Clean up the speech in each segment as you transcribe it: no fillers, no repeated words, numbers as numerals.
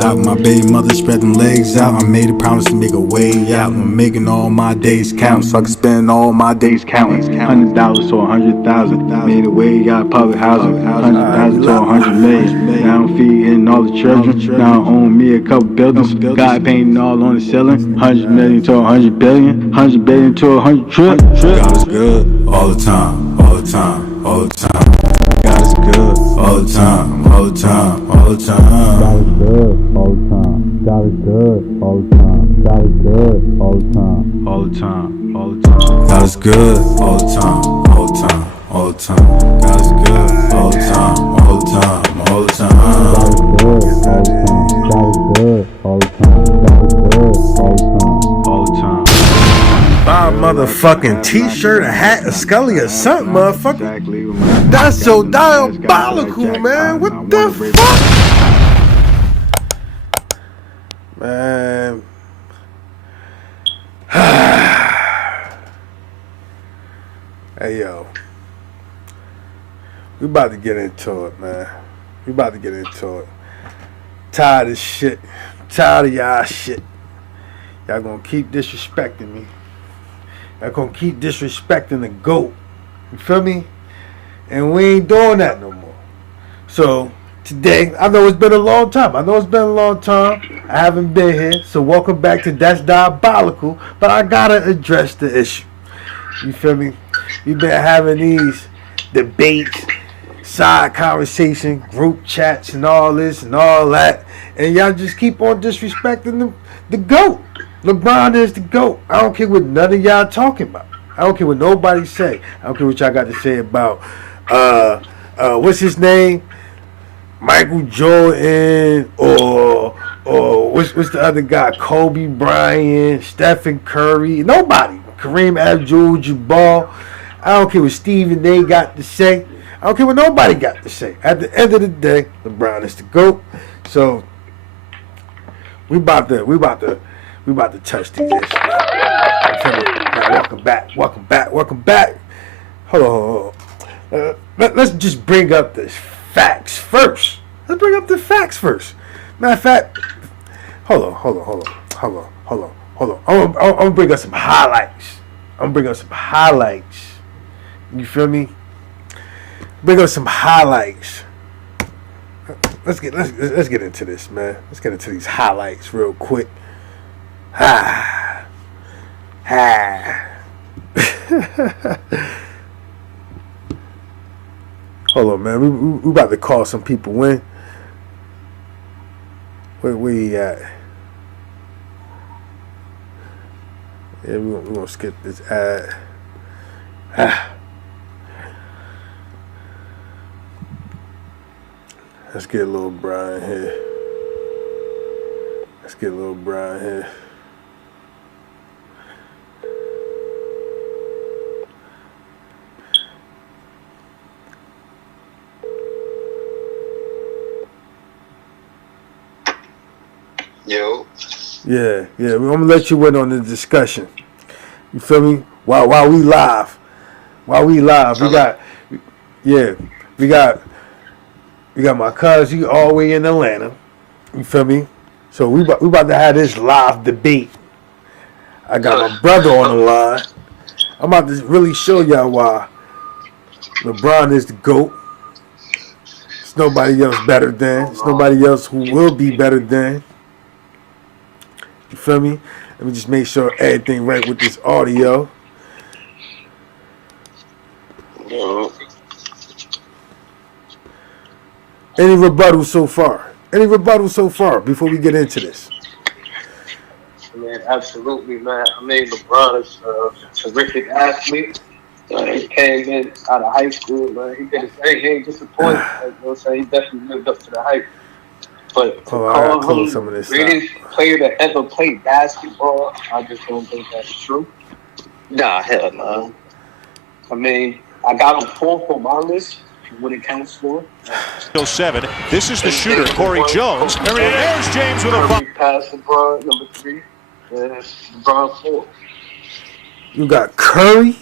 top. My baby mother spread them legs out. I made a promise to make a way out. I'm making all my days count, so I can spend all my days counting. $100 to 100,000. Made a way, got public housing. 100,000 to 100 million. Now I'm feeding all the children. Now I own me a couple buildings. God painting all on the ceiling. 100 million to 100 billion. 100 billion to 100 trillion. God is good all the time, all the time, all the time. God is good all the time, all the time, all the time. God is good all the time. God is good all the time. God is good all the time, all the time, all the time. God is good all the time, all the time, all the time. God is good all the time, all the time, all the time. God is good all the time. God is good all the time. God is good all the time, all the time. Buy a motherfucking t-shirt, a hat, a scully, or something, motherfucker. That's so diabolical, man. What the fuck? Man. Hey, yo. We about to get into it, man. We about to get into it. Tired of shit. Tired of y'all shit. Y'all gonna keep disrespecting me. Y'all gonna keep disrespecting the GOAT. You feel me? And we ain't doing that no more. So, today, I know it's been a long time. I haven't been here. So, welcome back to That's Diabolical. But I gotta address the issue. You feel me? We've been having these debates, side conversation, group chats, and all this and all that. And y'all just keep on disrespecting the GOAT. Lebron is the GOAT. I don't care what none of y'all talking about. I don't care what nobody say. I don't care what y'all got to say about what's his name? Michael Jordan or what's the other guy? Kobe Bryant, Stephen Curry. Nobody. Kareem Abdul-Jabbar. I don't care what Stephen A got to say. I don't care what nobody got to say. At the end of the day, LeBron is the GOAT. So we about to touch the issue. Welcome back. Hold on. Let's just bring up the facts first. Matter of fact, hold on. I'm gonna bring up some highlights. You feel me? Bring up some highlights. Let's get into this, man. Let's get into these highlights real quick. Hold on, man. We about to call some people in. Where you at? Yeah, we're gonna skip this ad. Let's get a little Brian here. Yo. Yeah. I'm gonna let you in on the discussion. You feel me? While we live, we got my cousin all the way in Atlanta. You feel me? So we about to have this live debate. I got my brother on the line. I'm about to really show y'all why LeBron is the GOAT. There's nobody else better than. There's nobody else who will be better than. You feel me? Let me just make sure everything right with this audio. Yo. Any rebuttal so far before we get into this? Man, absolutely, man. I mean, LeBron is a terrific athlete. He came in out of high school, man. He did his thing. He ain't disappointed. You know what I'm saying? He definitely lived up to the hype. But to call him the greatest player that ever played basketball, I just don't think that's true. Nah, hell no. I mean, I got him fourth on my list when it counts for. Still 7. This is the shooter, Corey Jones. There's James with a pass LeBron, number 3. And LeBron 4. You got Curry.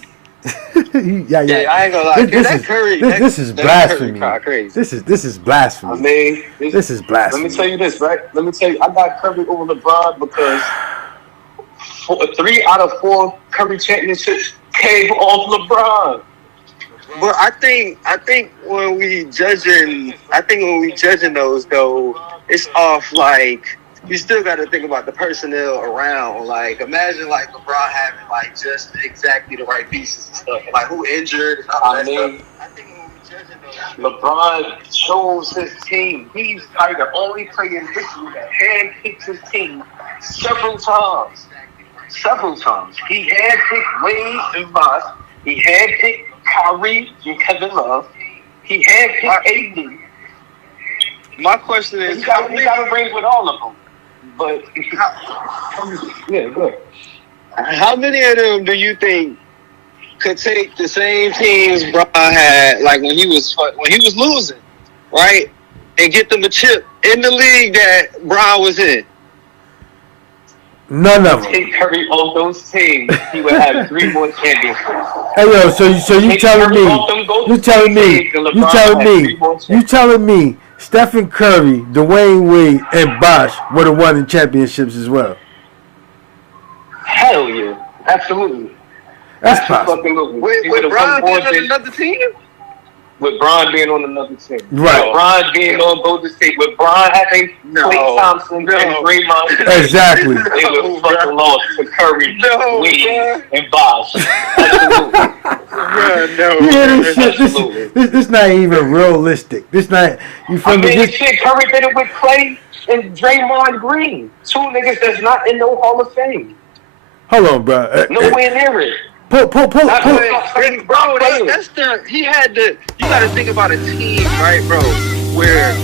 yeah, I ain't gonna lie. This is blasphemy. Crazy. This is blasphemy. I mean, this is blasphemy. Let me tell you this, right? Let me tell you, I got Curry over LeBron because 3 out of 4 Curry championships came off LeBron. But I think when we judging those though, it's off like you still got to think about the personnel around. Like imagine like LeBron having like just exactly the right pieces and stuff, like who injured and all that stuff. I think when we judging those, LeBron chose his team. He's probably the only player in history that handpicked his team several times. He handpicked Wade and Bosh. He handpicked Kyrie and Kevin Love. He handpicked AD. my question is, He got a ring with all of them. But yeah, good. how many of them do you think could take the same teams Bron had, like when he was losing, right, and get them a chip in the league that Bron was in? None of them. Take Curry off those teams, he would have 3 more championships. Hey yo, so you telling me, Stephen Curry, Dwayne Wade, and Bosh would have won the championships as well? Hell yeah, absolutely. That's possible. Absolutely. With Bron being on another team? With Bron being on another team. Right. With Bron being on Golden State. With Bron having Klay Thompson and Draymond. Exactly. They would fucking lost to Curry, Wade, and Bosh. Absolutely. You hear this shit? This not even realistic. This not. You feel me? Shit, Curry did it with Klay and Draymond Green. 2 niggas that's not in no Hall of Fame. Hold on, bro. Nowhere near it. Bro, that's the he had the. You got to think about a team, right, bro? Where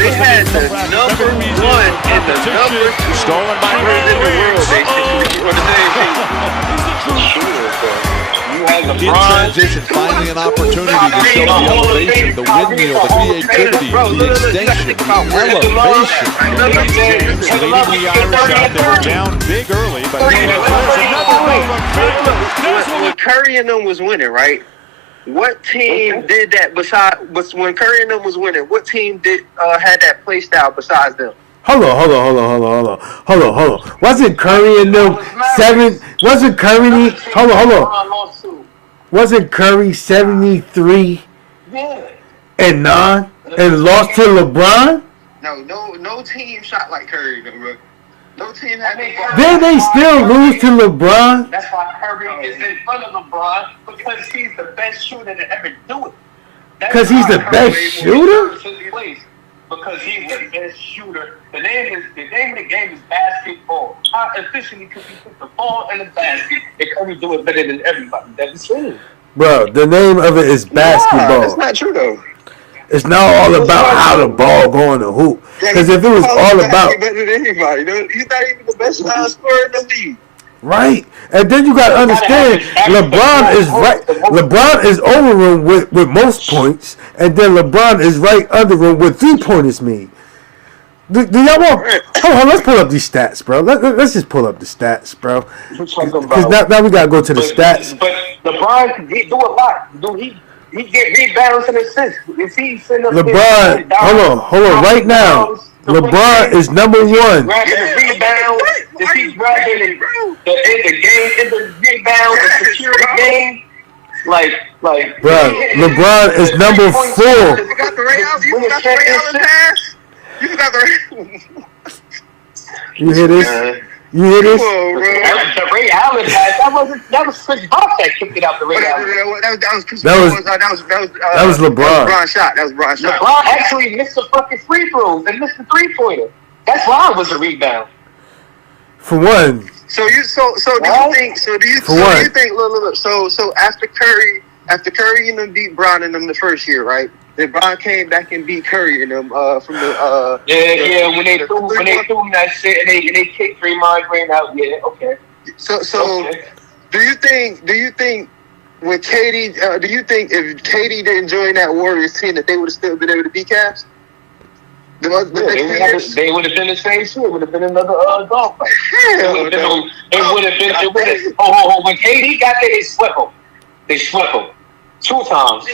they had the number 1 and the number 2 stolen by in the world, basically, on the same team. In transition, finally an opportunity to show the elevation, the windmill, the creativity, the extension, the elevation. Leading the Irish out, they were down big early, but when Curry and them was winning, right? What team did that besides when Curry and them was winning? What team did had that play style besides them? Hold on. Wasn't Curry and them 7? Wasn't Curry? Hold on. Wasn't Curry 73 and 9 and lost to LeBron? No team shot like Curry, bro. No team had. Then they still lose to LeBron. That's why Curry is in front of LeBron, because he's the best shooter to ever do it. Because he's the best shooter? Because he's the best shooter. The name of the game is basketball. How efficiently could you put the ball in the basket and Curry do it better than everybody that we've seen? Bro, the name of it is basketball. That's not true though. It's not all about how the ball go in the hoop. Because if it was all about, he's better than anybody. He's not even the best scorer in the league. right? And then you got to understand, LeBron is right. LeBron is over him with most points, and then LeBron is right under him with 3-pointers made. Do y'all want? Hold on, let's pull up these stats, bro. Let's just pull up the stats, bro. Because now we gotta go to the stats. But LeBron can do a lot. He get rebounds and assists. If he send up LeBron, hold on, right now, LeBron is number 1. Grabbing the rebound, if he's grabbing the rebound, the security game, like, bro, LeBron is number 4. You got the Ray Allen pass. You got the. You hear this? You hear this? the Ray Allen pass. That was Chris Bosh that kicked it out the Ray Allen. That was LeBron. That was Bron shot. LeBron actually missed the fucking free throws and missed the 3-pointer. That's why it was a rebound. For one. So do you think after Curry and them beat Bron and them the first year, right? Then Bron came back and beat Curry and them from the when they threw that shit and they kicked Draymond Green out. Yeah, okay. So do you think when KD do you think if KD didn't join that Warriors team that they would have still been able to beat Cavs? They would have been the same shit. It would have been another golf fight. When KD got there, they swept them. They swept them 2 times.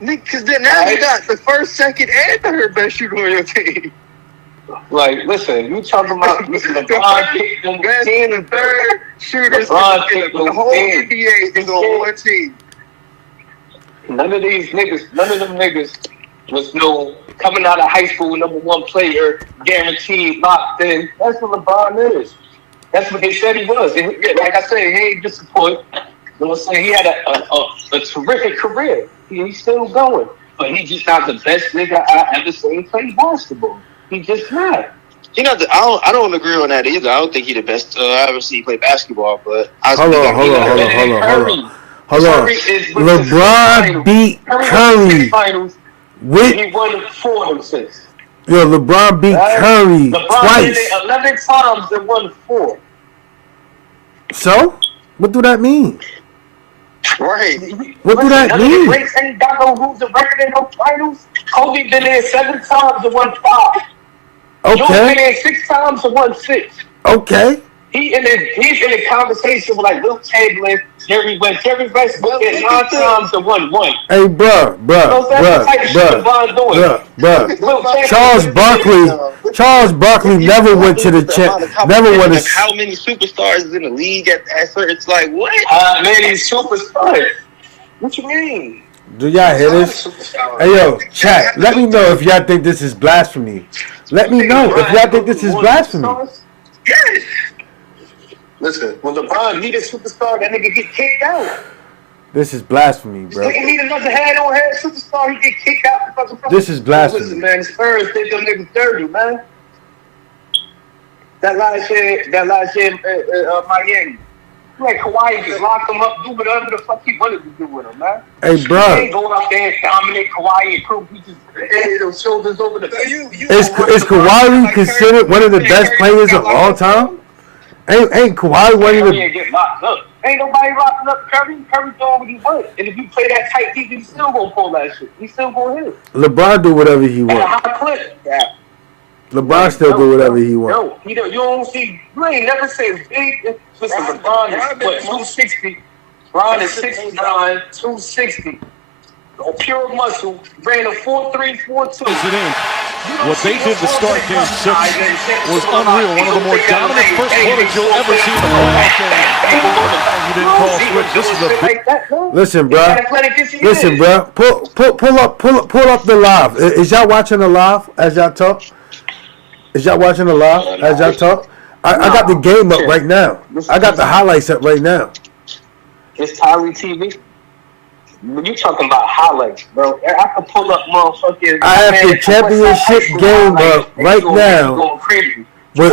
Because then now you got the first, second, and third best shooter on your team. Like, listen, you talking about LeBron picked them Best and third shooters. The whole NBA is on one team. None of them niggas was no coming out of high school #1 player, guaranteed, locked in. That's what LeBron is. That's what they said he was. And like I said, he ain't disappointed. You know what I'm saying? He had a terrific career. He's still going. But he's just not the best nigga I ever seen play basketball. He just not. You know, I don't agree on that either. I don't think he's the best I ever see play basketball, but Hold on. LeBron beat Curry. He won 4 of them since. Yo, LeBron beat Curry LeBron did it twice. 11 times and won 4. So, what do that mean? right. What do that mean? Greats ain't got no lose the record in no finals. Kobe been there 7 times and won 5. Joe been there 6 times and won 6. Okay. He's in a conversation with like Will Chamberlain, Jerry West. Jerry West been there 9 times and won 1. Hey, bruh. Charles Barkley never went to the never won a. How many superstars is in the league at certain? It's like what? Many superstars. What you mean? Do y'all hear this? Hey, yo, chat. Let me know if y'all think this is blasphemy. Let me know if y'all think this is blasphemy. Yes. Listen, when LeBron needed superstar, that nigga get kicked out. This is blasphemy, bro. He need another head-on-head superstar, he get kicked out. This is blasphemy. Listen, man, Spurs did them niggas dirty, man. That last year Miami. Like Kawhi just locked him up, do whatever the fuck he wanted to do with him, man. Hey, bro. He ain't going out there and dominate Kawhi and prove he just hit those shoulders over the Is Kawhi considered one of the best players of all time? Ain't Kawhi one of Curry ain't get locked up. Ain't nobody locking up Curry. Curry doing what he wants. And if you play that tight deep, he's still gonna pull that shit. He's still gonna hit it. LeBron do whatever he At a wants. high clip. Yeah. LeBron still do whatever he wants. No, you don't see. You ain't never say big. Listen, LeBron is what 260. Bron is 6'9", 260. On pure muscle, ran a 4.3, 4.2. Is it in? What they did to start Game 6 was unreal. One of the more dominant first quarters you'll ever see in a playoff game. You didn't call switch. This is a big. Listen, bro. Pull up the live. Is y'all watching the live as y'all talk? I got the game up right now. I got the highlights up right now. It's Tylee TV. When you talking about highlights, bro, I can pull up motherfucking. I have the championship game up right now with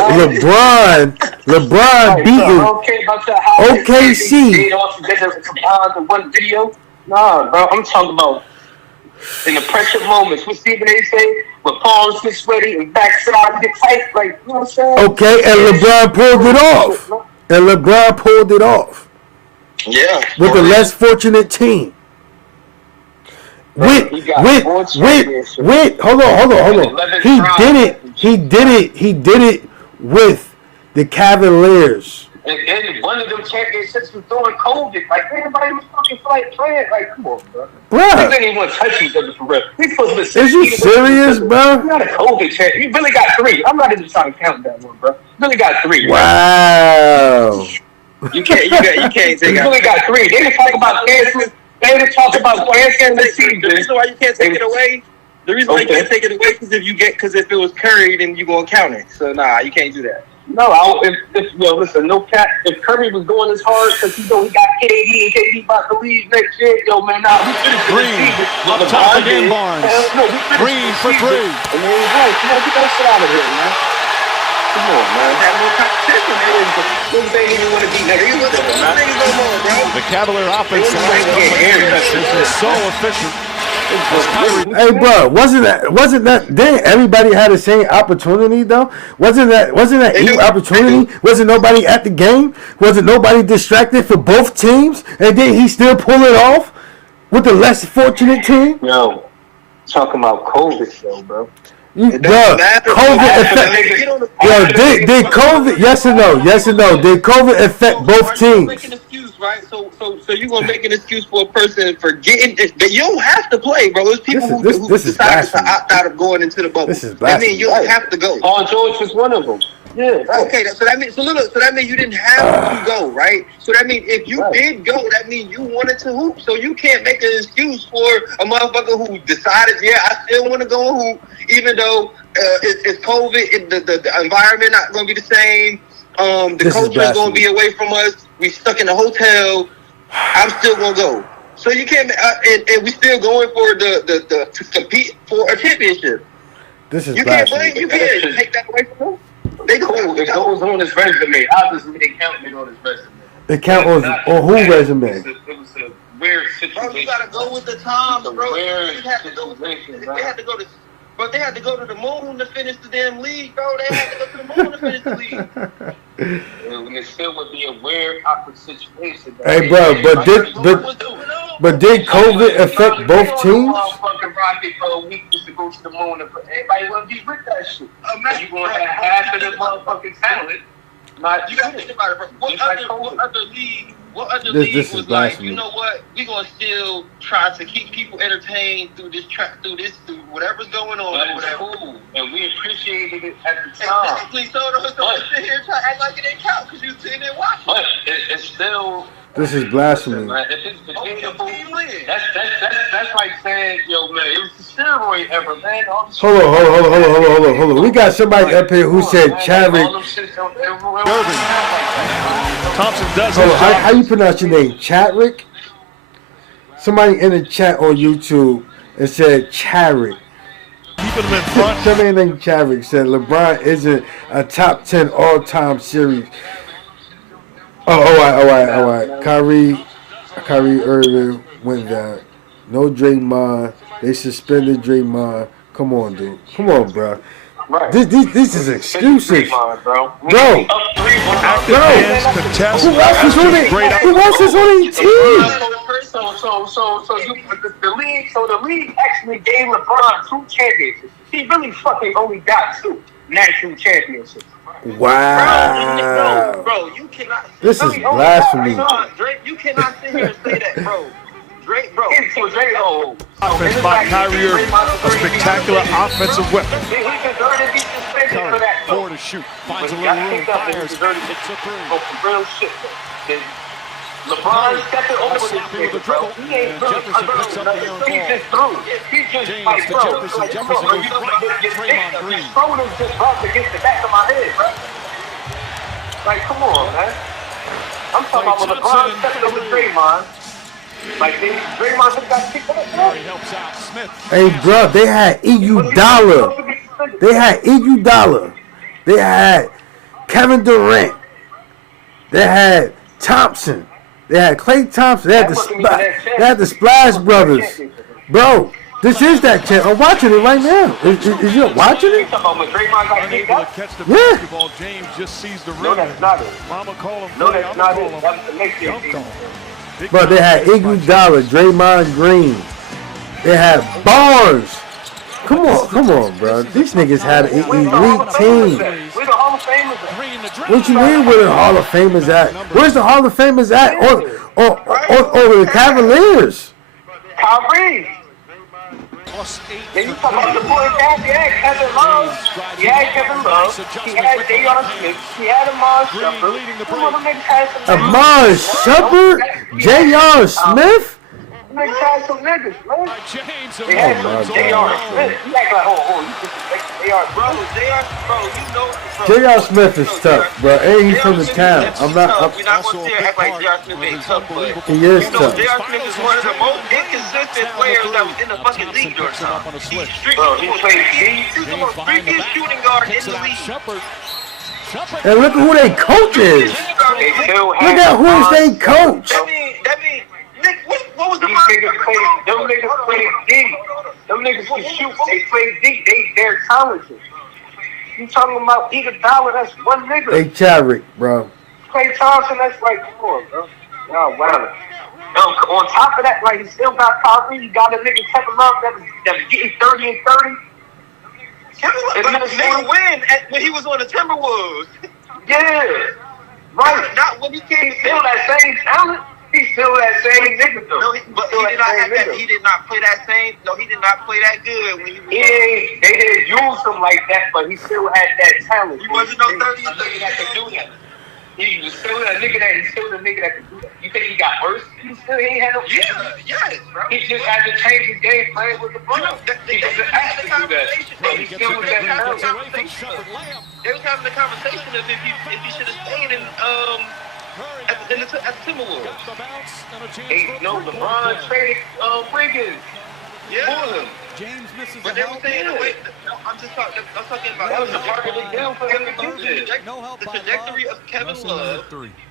LeBron beating OKC. One video. Nah, bro, I'm talking about in the pressure moments. What Stephen A. say? When palms get sweaty and backside get tight, like, you know what I'm saying? Okay, and LeBron pulled it off. Yeah. With the less fortunate team. Hold on. He did it with the Cavaliers. And one of them championships was throwing COVID. Like, everybody was fucking playing. Like, come on, bro. Bruh. You didn't even want to touch each other for real. We supposed to Is you serious, bro? You got a COVID champ. You really got 3. I'm not even trying to count that one, bro. You really got 3. Wow. You can't take You really got 3. They were talking about canceling. They were talking about canceling the season. The reason why you can't take it away. The reason why you can't take it away because if it was Curry, then you gonna count it. So nah, you can't do that. No, listen, no cap. If Curry was going as hard because he got KD and KD about to leave next year, yo, man, nah, we should have Green, up top again, Barnes. Green for 3. I mean, right, come on, get that shit out of here, man. Come on, man. Have more competition. Niggas ain't even want to be next to man. The Cavalier offense is so efficient. Hey, bro, wasn't that? Didn't everybody had the same opportunity though? Wasn't that equal opportunity? Wasn't nobody at the game? Wasn't nobody distracted for both teams? And then he still pull it off with the less fortunate team? Yo, talking about COVID though, bro. COVID affect. Yo, did COVID? Yes or no? Did COVID affect both teams? right? So you gonna make an excuse for a person for getting that you don't have to play, bro. There's people who decided to opt out of going into the bubble. This is blasphemy. I mean, you don't have to go. Paul George was one of them. Yeah. Right. Okay, so that means you didn't have to go, right? So that means if you did go, that means you wanted to hoop. So you can't make an excuse for a motherfucker who decided, yeah, I still want to go and hoop, even though it's COVID, the environment not going to be the same. The culture is going to be away from us. We stuck in a hotel. I'm still going to go. So you can't, and we still going for to compete for a championship. This is you blasphemy. You can't take that away from them. They go. It goes on his resume. Obviously, they counted on his resume. It count on who resume? It was a weird situation. Bro, you gotta go with the times, bro. They had to go to the moon to finish the damn league, bro. They had to go to the moon to finish the league. And it still would be a weird, awkward situation. Hey, bro, but did COVID affect both teams? Motherfucking rocket for a week just to go to the moon. Everybody want to be with that shit. You gonna have half of the motherfucking talent. You gotta think about it, bro. What other league This was is like, blasphemy. you know what? We gonna still try to keep people entertained through whatever's going on. But it's cool, and we appreciated it at the time. Exactly. So sit here and try to act like it didn't count because you sitting there watching. But it's still. This is blasphemy. Man, if it's debatable, that's like saying, yo, man, it was the steroid era, man. Hold on. We got somebody up here who said Chadwick. Thompson does Hold his on, job. how you pronounce your name? Chadwick? Somebody in the chat on YouTube and said Chadwick. Keeping him in front. Somebody named Chadwick said LeBron isn't a top 10 all-time series. All right. Kyrie Irving went down. No Draymond. They suspended Draymond. Come on, dude. Come on, bro. Right. This is excuses. Bro. Active hands, contest. Who else is on it? Who else is on the team? The league actually gave LeBron 2 championships. He really fucking only got 2 national championships. Wow. Bro, you cannot. This is blasphemy. Drake, you cannot sit here and say that, bro. Drake, bro. Offense by Kyrie Irving. A spectacular offensive weapon. He deserved to be suspended for Curry, that. forward to shoot. Finds a little room. Fires. Hits a three. Real shit, though. LeBron stepped over this nigga, bro. He ain't really he just threw. He just like, bro. Like, come on, bro. Your shoulders just rubbed against the back of my head, bro. Like, come on, man. I'm talking about when LeBron stepped over Draymond. Like, Draymond just got kicked out, bro. Helps out Smith. Hey, bro, they had Iguodala. They had Kevin Durant. They had Thompson. They had Klay Thompson. They had the Splash Brothers. Bro, this is that chance. I'm watching it right now. Is you watching it? Unable to catch the basketball. James just sees the rim. No, that's not it. Mama call him. No, that's not it. Call That was the next year. him. Bro, they had Iguodala, Draymond Green. They had Barnes. Come on, bro. These niggas had an elite team. We're the Hall of Famers. What you mean where the Hall of Famers at? Where's the Hall of Famers at? Over the Cavaliers. Kyrie. Then you talk about the point guys. He had Kevin Love. He had Kevin Love. He had J.R. Smith. He had Amon Shepard. Amon Shepard? J.R. Smith? Niggas had some niggas, man. They had some J.R. Smith. You act like, you just J.R. Bro, you know. J.R. Smith is tough, bro. And he's from the town. We're not going to act like J.R. Smith ain't tough, but He is tough. J.R. Smith is one of the most inconsistent players that was in the fucking league during time. He's He played D. the most freakiest shooting guard in the league. And look at who they coach is. Look at who is they coach. That mean, Nick, what was the Them niggas play D. Them niggas can shoot. They play D. They're talented. You talking about Iguodala? That's one nigga. Hey, Chadwick, bro. Klay Thompson, that's like, come on, bro. Y'all wow. On top of that, like, he still got Kyrie. He got a nigga Kevin Love that was getting 30 and 30. Kevin Love nigga win when he was on the Timberwolves. Yeah. Right. Not when he came. He's still that same talent. He's still that same nigga though. No, but he did not have that. He did not play that same. No, he did not play that good when he was. They didn't use him like that, but he still had that talent. He wasn't no 30 that could do that. He was still a nigga that. He's still the nigga that could do that. You think he got worse? He ain't had no. Yes, bro. He just had to change his game playing with the Bron. He just had to do that. But he still was that talent. They was having the conversation of if he should have stayed in at the Timberwolves. Hey, no, LeBron traded Wiggins. Yeah. James misses But they were saying, wait, no, I'm talking about That was a part of the deal for him to do this. the trajectory of Kevin Love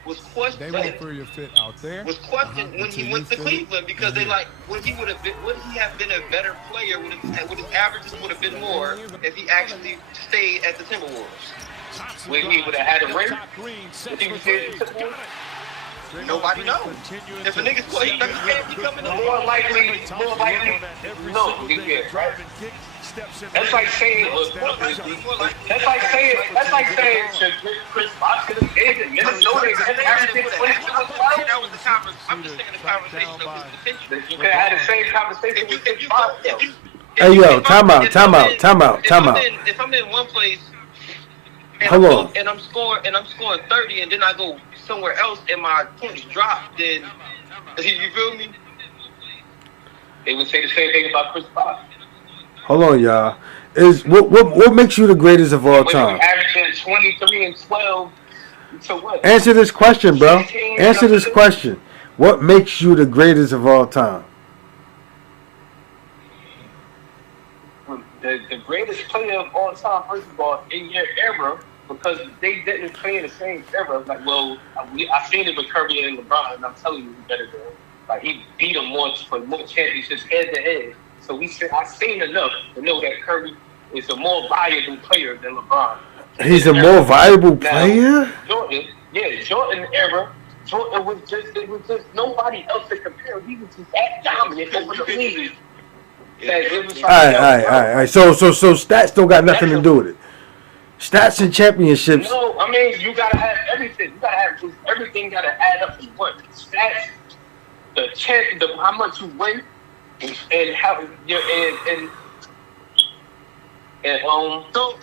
was questioned. They went for your fit out there. Was questioned when he went to Cleveland because they like would he have been a better player? Would his averages would have been more if he actually stayed at the Timberwolves? When he would have had a ring, if he was here to Nobody knows. If a nigga score, he can't be coming up. more likely, no, yeah, right? That's like saying, to Chris Bosh could have stayed in Minnesota and averaged 22 That was the conversation. I'm just saying the conversation of his potential. You could have had the same conversation with Chris Bosh, though. Hey, yo, time out. If I'm in one place and I'm scoring 30 and then I go somewhere else and my points drop, then you feel me? They would say the same thing about Chris Bosh. Hold on, y'all. What makes you the greatest of all time? Averaging 23 and 12 to what? Answer this question, bro. Answer this question. What makes you the greatest of all time? The greatest player of all time, first of all, in your era, because they didn't play in the same era. Like, well, I've seen it with Curry and LeBron, and I'm telling you, he's better than him. Like, he beat them for more championships head to head. So I've seen enough to know that Curry is a more valuable player than LeBron. He's a more valuable player? Jordan era, Jordan was just nobody else to compare. He was just that dominant over the league. All right. So stats don't got nothing to do with it. Stats and championships. No, I mean you gotta have everything. You gotta have everything. Gotta add up to what stats, how much you win, and how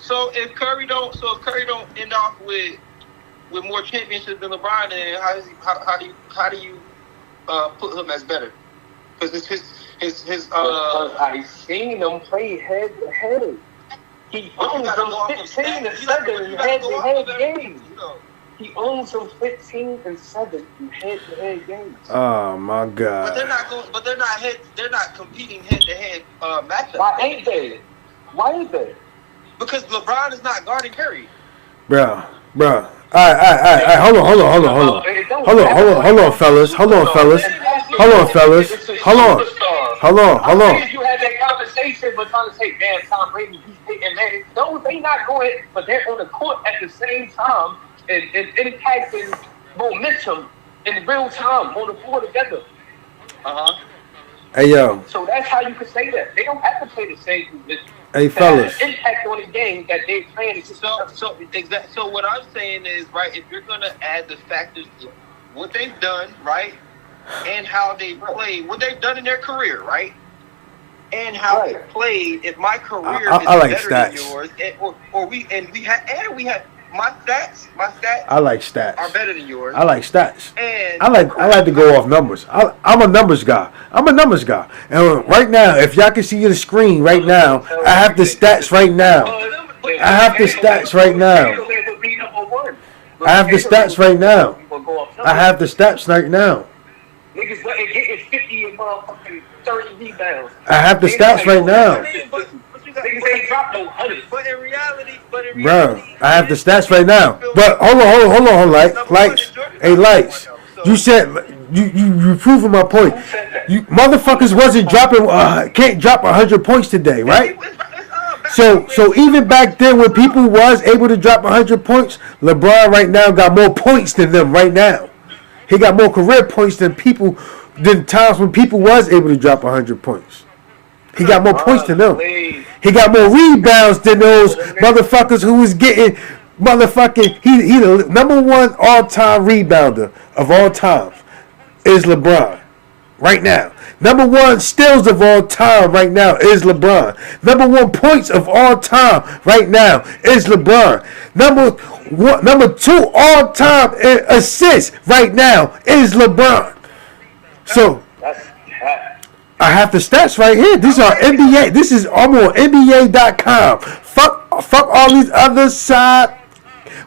So if Curry don't end off with more championships than LeBron, then how do you put him as better? Because his I've seen him play head to head. He owns them 15 and 7 in head-to-head games. He owns them 15 and 7 in head-to-head games. Oh my God! But they're not competing head-to-head matchups. Why ain't they? Because LeBron is not guarding Curry. Bro. All right. Hold on, fellas. Hold on. You had that conversation, but trying to say, man, Tom Brady, he's hitting, man. No, they not going, but they're on the court at the same time and impacting momentum in real time on the floor together. Hey, yo. So that's how you could say that. They don't have to play the same position. Hey, fellas. Impact on the game that they're playing. So what I'm saying is, right, if you're going to add the factors to what they've done, right, and how they played, what they've done in their career, right, and how they played, if my career is I like better stats. than yours, we have my stats I like stats. are better than yours. I like stats. And I like to go off numbers. I'm a numbers guy. And right now, if y'all can see the screen right now, I have the stats right now. I have the stats right now. Niggas getting 50 and motherfucking 30 rebounds. I have the stats right now. Niggas ain't dropped no 100. But in reality, Bro, I have the stats right now. But hold on, Lights. You said you proving my point. You motherfuckers wasn't dropping can't drop 100 points today, right? So even back then when people was able to drop 100 points, LeBron right now got more points than them right now. He got more career points than times when people was able to drop 100 points. He got more points than them. He got more rebounds than those motherfuckers who was getting Motherfucking, he the number one all-time rebounder of all times is LeBron. Right now. Number one steals of all time right now is LeBron. Number one points of all time right now is LeBron. Number two all time assists right now is LeBron. So I have the stats right here. These are NBA. This is I'm on NBA.com. Fuck all these other side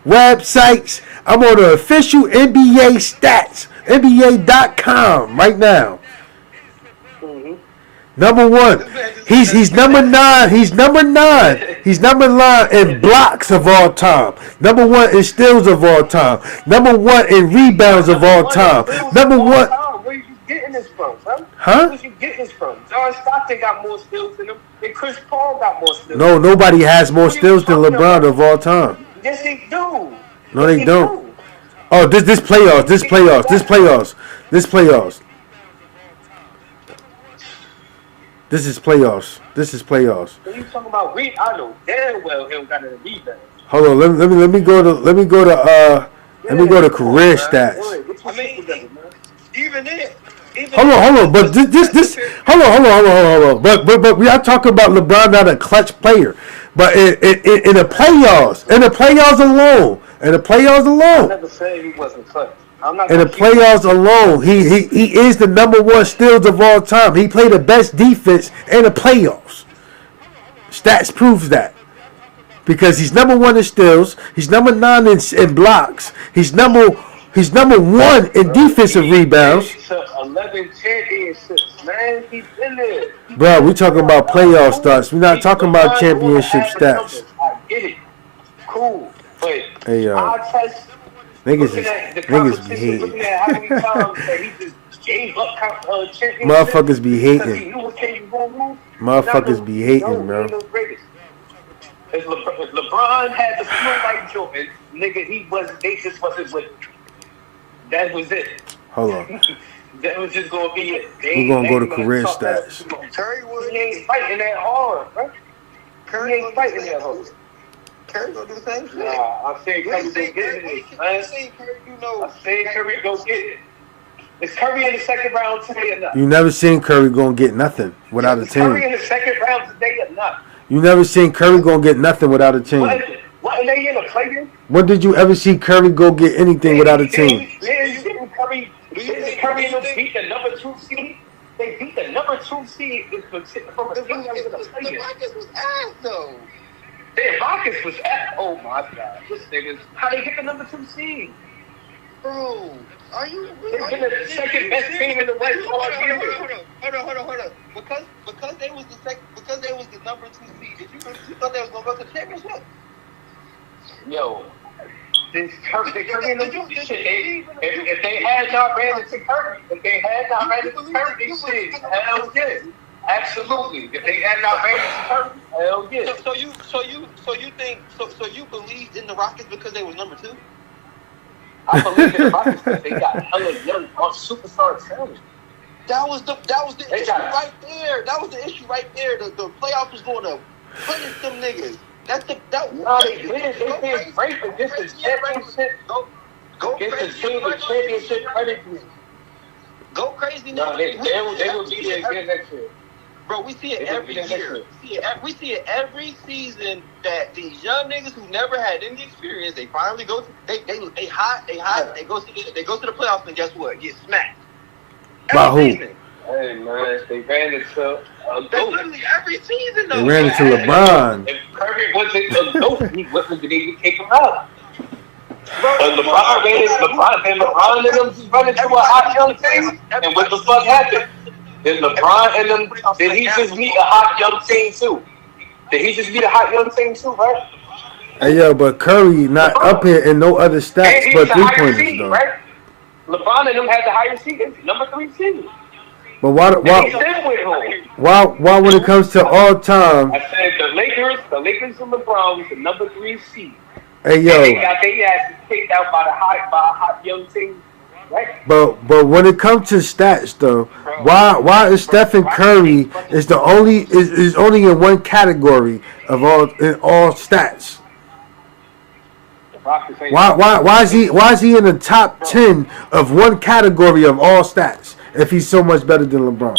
websites. I'm on the official NBA stats. NBA.com right now. Number one. He's number 9. He's number 9. He's number 9 in blocks of all time. Number 1 in steals of all time. Number 1 in rebounds of all time. Number 1. Where you getting this from, bro? Huh? Where you getting this from? John Stockton got more steals than him, and Chris Paul got more steals. No, nobody has more steals than LeBron of all time. Yes, they do. No, they don't. Oh, this playoffs. This playoffs. This is playoffs. This is playoffs. When you talking about read, I know damn well he don't got any rebounds. Hold on, let me go to career stats. I mean, even then. Hold on. But this hold on. But we are talking about LeBron not a clutch player. But in the playoffs alone. I never said he wasn't clutch. In the playoffs alone, he is the number one steals of all time. He played the best defense in the playoffs. Stats proves that. Because he's number 1 in steals, he's number 9 in blocks, he's number 1 in defensive rebounds. 11 championships, man. He's in there. Bro, we talking about playoff stats. We're not talking about championship stats. I get it. Cool. But Hey, yo. our test. Niggas be hating. Looking at how many times that he just gave up championships. Motherfuckers be Because hating. he knew what team he was gonna lose. Motherfuckers be hating, bro. If LeBron had the flow like Jordan, nigga, they just wasn't with him. That was it. Hold on. That was just gonna be it. We're gonna go to career stats. He ain't fighting that hard, bro. He ain't fighting that hard. Curry gonna do the same shit. Nah, I'm saying Curry go get it, man. I'm saying Curry go get it. Is Curry in the second round today or not? You never seen Curry gonna get nothing without a Is Curry team. in the second round today or not? You never seen Curry gonna get nothing without a team. What are they in a play-in? When did you ever see Curry go get anything without a team? Didn't Curry beat the number 2 seed? They beat the number 2 seed from a team that was in a play-in. The Rockets was ass though. Their Rockets was at, oh my God, this niggas, how they get the number 2 seed? Bro, are you They've been the second best team in the West all year. Hold on. Because they was the number 2 seed. Did you thought they was gonna go to the championship? Yo, this Curry in the shit. If they had not ran into Curry, they shit, hell yeah. Absolutely. If they had not ran into Curry, hell yeah. So you believed in the Rockets because they was number 2? I believe in the Rockets because they got hella young superstar talent. That was the issue right there. That was the issue right there. The playoffs was going to punish them niggas. They did great against the championship. Go championship pedigree. Go crazy, nigga. No, they will be there again next year. Bro, we see it every year. We see it every season that these young niggas who never had any experience, they finally go. They hot. They go to the playoffs and guess what? Get smacked. By who? Hey man, they ran into That's literally every season though. They ran into LeBron. If Curry wasn't a goat, he wasn't going to kick him out. LeBron and them just run into a hot young team, and what the fuck happened? Did LeBron and them? Did he just meet a hot young team too? Right? Hey yo, but Curry not up here in no other stats but 3-pointers though. Right? LeBron and them had the higher seed, number 3 seed. But why when it comes to all time? I said the Lakers and LeBron was the number 3 seed. Hey yo. They got their asses kicked out by a hot young team. Right? But when it comes to stats though, why is Stephen Curry is only in one category of all stats? Why is he in the top 10 of one category of all stats if he's so much better than LeBron?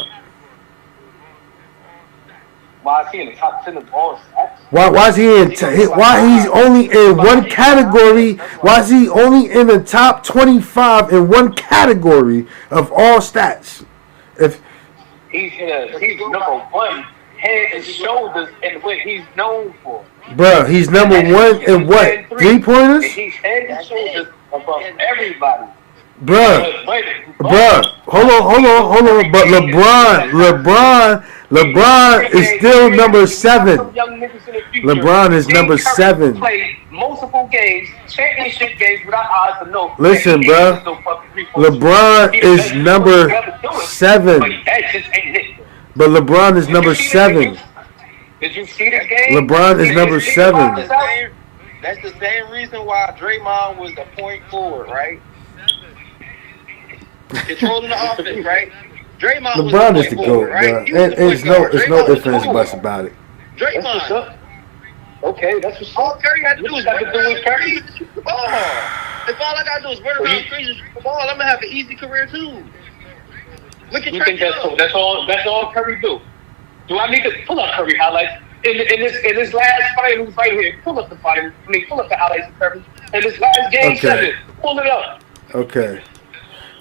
Why is he in the top 10 of all stats? Why is he in? Why he's only in one category? Why is he only in the top 25 in one category of all stats? If he's number one, head and shoulders, and what he's known for. Bruh, he's number one in what? 3-pointers? He's head and shoulders above everybody. Bruh, hold on. But LeBron is still number 7. LeBron is number 7. Played multiple games, championship games without odds to know. Listen, bruh. LeBron is number 7. But LeBron is number 7. Did you see the game? LeBron is number 7. That's the same reason why Draymond was a point forward, right? Controlling the offense, right? Draymond LeBron was is the point GOAT, forward, right? bro. It's no ifs, ands, buts about it. Draymond. Okay, that's what's All up. Curry had to do is What you got to do with Curry? shoot the ball. If all I got to do is run around screens and shoot the ball, I'm going to have an easy career, too. Look at You Trey think that's all Curry do? Do I need to pull up Curry highlights? In this last final right here, pull up the highlights of Curry. In this last game 7, pull it up. Okay.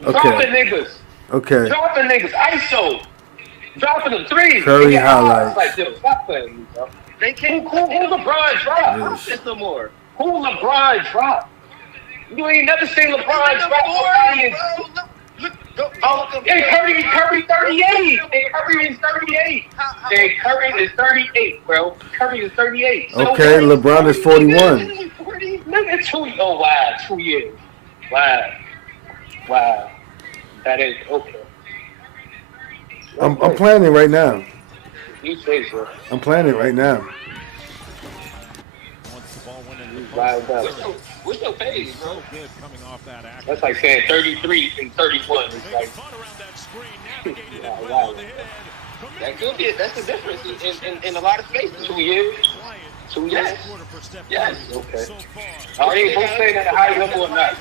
Dropping niggas. Okay. Dropping niggas. ISO. Dropping them threes. Curry Yeah, highlights. Like, yo, stop playing me, bro. They can't. Who LeBron drop? This no more. Who LeBron drop? You ain't never seen LeBron drop nobody. Hey, Curry 38. Hey, Curry is 38. Hey, Curry is 38, bro. Curry is 38. Okay, LeBron is 41. Nigga, 2 oh, wow, 2 years. Wow. That is okay. I'm playing it right now. You say so. I'm playing it right now. Wow, What's your page, bro? that's like saying 33 and 31. It's like, wow. That could be it. That's the difference in a lot of spaces. 2 years? 2 years? Yes. Okay. Are they both playing at a high level or not?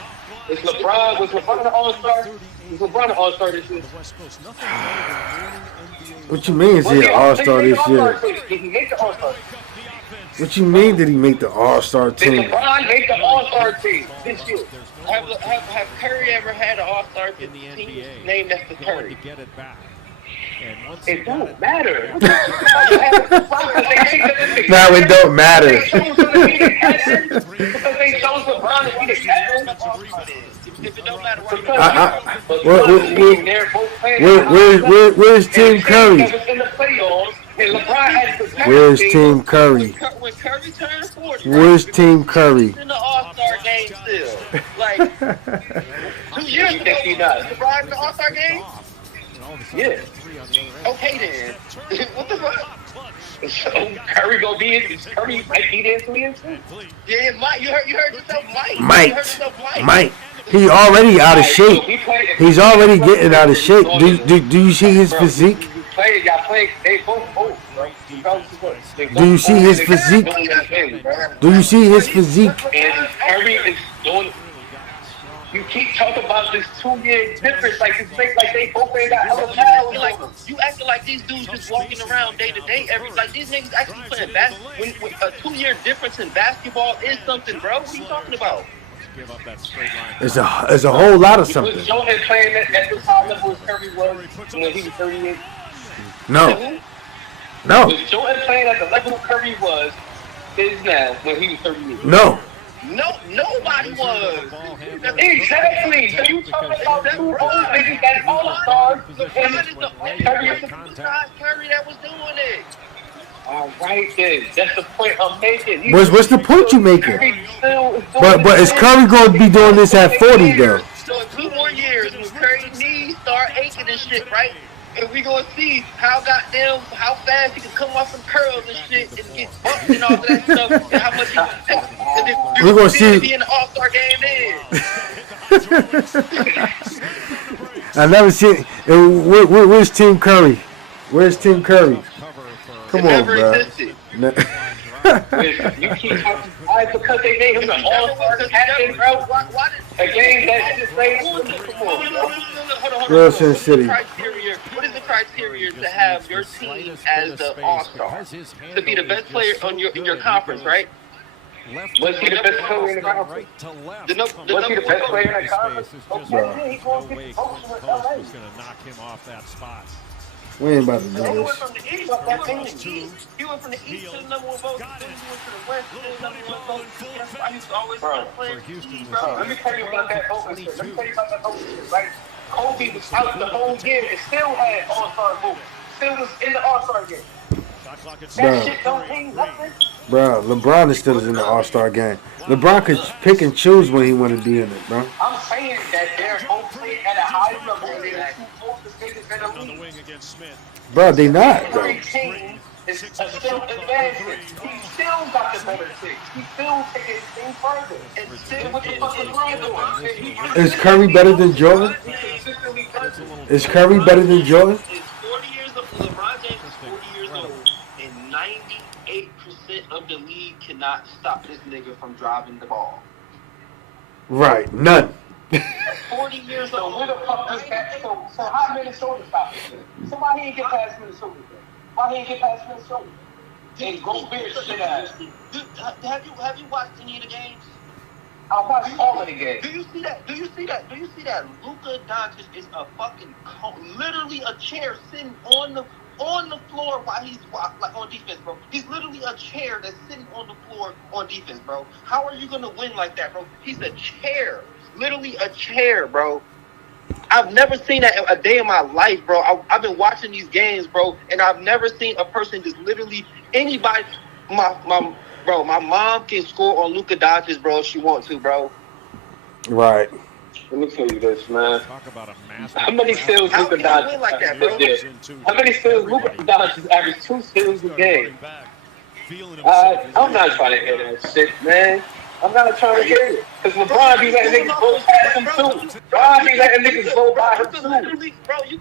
Was LeBron an all-star? Was LeBron an all-star this year? What you mean is he an all-star this year? Did he make the all-star? What you mean did he make the all-star Did team? LeBron make the all-star team this year? Have Curry ever had an all-star team named after Curry? It don't matter. Now it don't matter. Because they chose LeBron to be the captain. If it don't matter, Where's Team Curry? Where's Team Curry? when Curry turned 40, Where's Team Curry? in the All-Star game still. Like 2 years ago, LeBron in the All-Star game? Yeah. Okay then. What the fuck? So Curry gonna be in. Curry might be there 2 years. Yeah, Mike. You heard yourself, Mike. You heard yourself, Mike. He already out of shape. He's already getting out of shape. Do you see his physique? They both old, bro. Do you see his physique? Do you see his physique? And Curry is doing. You keep talking about this 2 year difference, like it's like they both ain't got hella power. Like you acting like these dudes just walking around day to day. Like these niggas actually playing basketball. When a 2 year difference in basketball is something, bro. What are you talking about? It's a whole lot of something. Was Jordan playing at the top level as Curry was when he was 38? No. Was Jordan playing at the level Curry is now when he was 38? No. No, nobody was. Exactly. So you talking about them old niggas that all-stars Curry that was doing it. All right then. That's the point I'm making. What's the point you making? But is Curry going to be doing this at 40 though? So in 2 more years, when Curry's knees start aching and shit, right? And we gonna see how fast he can come off some curls and shit and get bumped and all that stuff, and how much he can take. And then We're gonna see. Be in the All-Star game then. I never seen. Where's Team Curry? Where's Team Curry? Come on, bro. You keep talking. I Because they made him the all-star captain, bro. A game that just made him the Wilson City. What is the criteria to have your team as the all-star? To be the best player in your conference, right? Was he the best player in the conference? Was he the best player in the conference? Okay, he's going to get votes with LA. Was going to knock him off that spot. We ain't about to do He went this. from the East. He went from the East to the number one vote. Then he went to the West to the number one vote. That's why he's always playing Houston. Let me tell you about that Oakland shit. Right? Kobe was out the whole year and still had all-star votes. Still was in the all-star game. That shit don't mean nothing. Bro, LeBron is still in the All-Star game. LeBron could pick and choose when he want to be in it, bro. I'm saying that they're both playing at a high level and they're two closest niggas in the league. Bro, they not, bro. Every team is still advancing. He still got the better six. He still taking his team further. And still what the fuck is LeBron doing? Is Curry better than Jordan? Is Curry better than Jordan? 40 years of LeBron James is 40 years old, and 98% of the league cannot stop this nigga from driving the ball. Right, none. 40 years So old. where the fuck is that? So how Minnesota stop it? So why he ain't get past Minnesota? Why he ain't get past Minnesota? And go beer shit ass. Have you watched any of the games? I watched all of the games. Do you see that? Do you see that? Luka Doncic is a fucking literally a chair sitting on the floor while he's like on defense, bro. He's literally a chair that's sitting on the floor on defense, bro. How are you gonna win like that, bro? He's a chair, literally a chair, bro. I've never seen that a day in my life, bro. I've been watching these games, bro, and I've never seen a person just literally anybody. My mom can score on Luka Doncic, bro, if she wants to, bro. Right. Let me tell you this, man. Talk about a master. How many steals How Luka can you win Doncic like that, bro? How many steals Luka Doncic averaged 2 steals a game? I'm not trying to hear that shit, man. I'm not trying to hear it. Because LeBron be letting niggas go past him too. LeBron be letting niggas go by him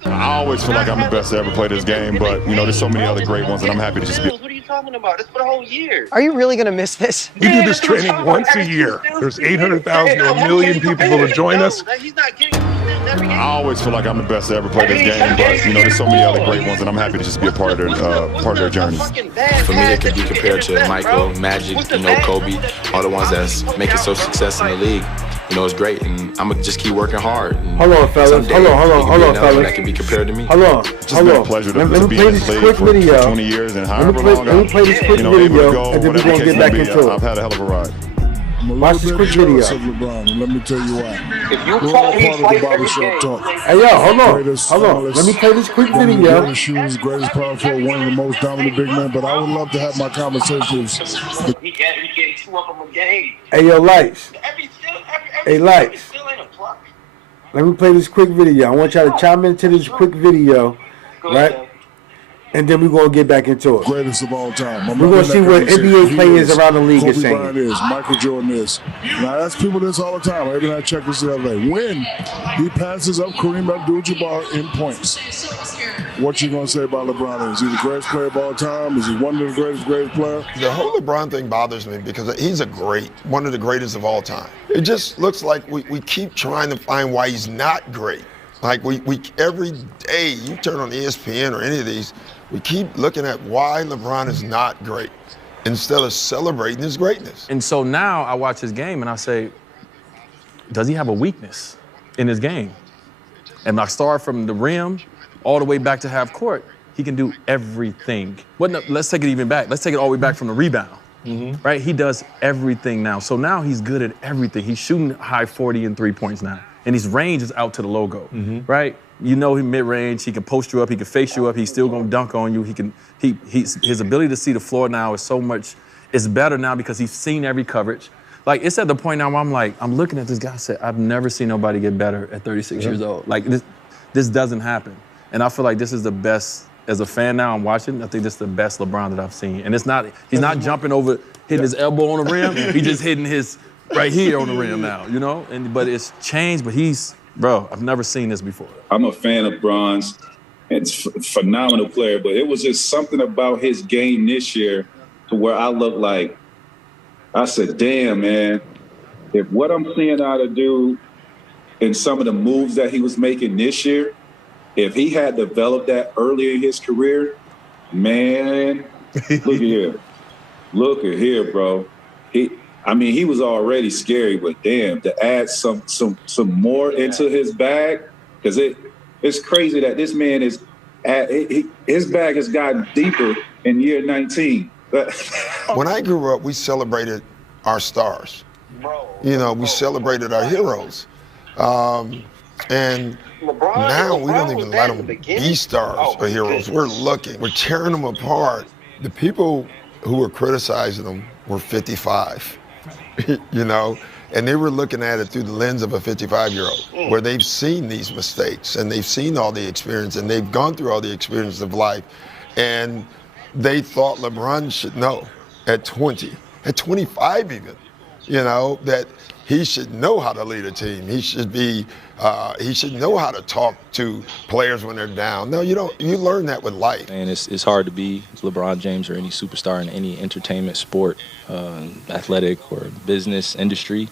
too. I always feel like I'm the best to ever play this game, but, you know, there's so many other great ones, and I'm happy to just be. What are you talking about? That's for the whole year. Are you really going to miss this? We do this training once a year. There's 800,000 to 1 million people that'll join us. He's not getting every game. I always feel like I'm the best to ever play this game, but, you know, there's so many other great ones, and I'm happy to just be a part of their journey. For me, they can be compared to Michael, Magic, Kobe, all the ones that's making so success in the league. You know, it's great, and I'm gonna just keep working hard. Hold on, fellas. Hold on, fellas. That can be compared to me. Hold on. It's just been a pleasure to be in this league for 20 years and however long Let me play this quick able to video, go, and then we're whatever going to get case back may be. into I've it. had a hell of a ride. Watch this quick video. LeBron, and let me tell you why. If you We're talk all me part of the twice every barbershop game, talk. Hey, yo, hold on. Greatest Hold on. analyst, Let me play this quick one of the video. greatest shoes, greatest power forward, one of the most dominant big men. But I would love to have my conversations. he getting 2 of them a game. Hey, yo, Lights. Every Hey, Lights. still ain't a pluck. Let me play this quick video. I want y'all to chime into this quick video, right? And then we're going to get back into it. Greatest of all time. We're going to see what NBA players around the league are Kobe Bryant saying. is, Michael Jordan is. And I ask people this all the time. I even I checked this the other day. When he passes up Kareem Abdul-Jabbar in points, what you going to say about LeBron? Is he the greatest player of all time? Is he one of the greatest players? The whole LeBron thing bothers me because he's one of the greatest of all time. It just looks like we keep trying to find why he's not great. Like we every day you turn on ESPN or any of these, we keep looking at why LeBron is not great instead of celebrating his greatness. And so now I watch his game and I say, does he have a weakness in his game? And I start from the rim all the way back to half court. He can do everything. Well, no, let's take it even back. Let's take it all the way back from the rebound. Right? He does everything now. So now he's good at everything. He's shooting high 40 and 3 points now. And his range is out to the logo, right? You know him mid-range. He can post you up. He can face you up. He's still gonna dunk on you. His ability to see the floor now is so much. It's better now because he's seen every coverage. Like it's at the point now where I'm looking at this guy. I said, I've never seen nobody get better at 36 years old. Like this doesn't happen. And I feel like this is the best. As a fan now, I'm watching. I think this is the best LeBron that I've seen. And he's not jumping over, hitting his elbow on the rim. He's just hitting his right here on the rim now, you know? But it's changed, but I've never seen this before. I'm a fan of Bron's. It's a phenomenal player, but it was just something about his game this year to where I look like, I said, damn, man, if what I'm seeing out of dude and some of the moves that he was making this year, if he had developed that earlier in his career, man, look at here. Look at here, bro. He was already scary, but damn, to add some more into his bag, because it's crazy that this man his bag has gotten deeper in year 19. When I grew up, we celebrated our stars. You know, we celebrated our heroes. And now we don't even let them be stars or heroes. We're tearing them apart. The people who were criticizing them were 55, you know, and they were looking at it through the lens of a 55-year-old, where they've seen these mistakes and they've seen all the experience and they've gone through all the experience of life. And they thought LeBron should know at 20, at 25 even, you know, that he should know how to lead a team. He should know how to talk to players when they're down. No, you don't. You learn that with life. And it's hard to be LeBron James or any superstar in any entertainment, sport, athletic or business industry,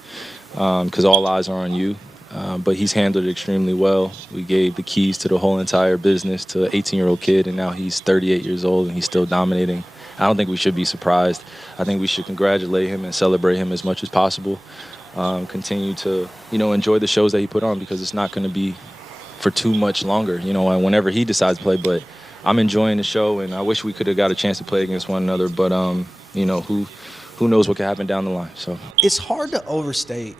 because all eyes are on you. But he's handled it extremely well. We gave the keys to the whole entire business to an 18-year-old kid, and now he's 38 years old and he's still dominating. I don't think we should be surprised. I think we should congratulate him and celebrate him as much as possible. Continue to, enjoy the shows that he put on, because it's not going to be for too much longer, whenever he decides to play. But I'm enjoying the show, and I wish we could have got a chance to play against one another. But, who knows what could happen down the line. So it's hard to overstate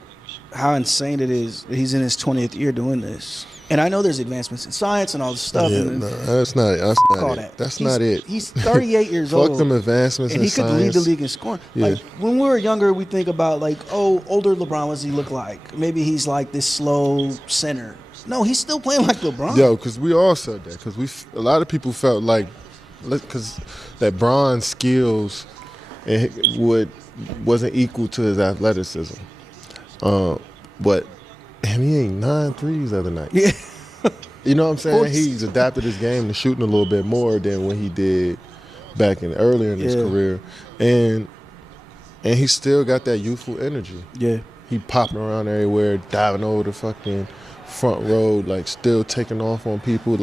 how insane it is that he's in his 20th year doing this. And I know there's advancements in science and all this stuff. Yeah, no, that's not it. That's not it. He's 38 years old. Fuck them advancements in science. And he could lead the league in scoring. Yeah. Like, when we were younger, we think about, older LeBron, what does he look like? Maybe he's like this slow center. No, he's still playing like LeBron. Yo, because we all said that. Because a lot of people felt like, because that Bron's skills wasn't equal to his athleticism. But he ain't 9 threes the other night. Yeah. You know what I'm saying? He's adapted his game to shooting a little bit more than when he did back earlier in his career. And he still got that youthful energy. Yeah. He popping around everywhere, diving over the fucking front row, still taking off on people.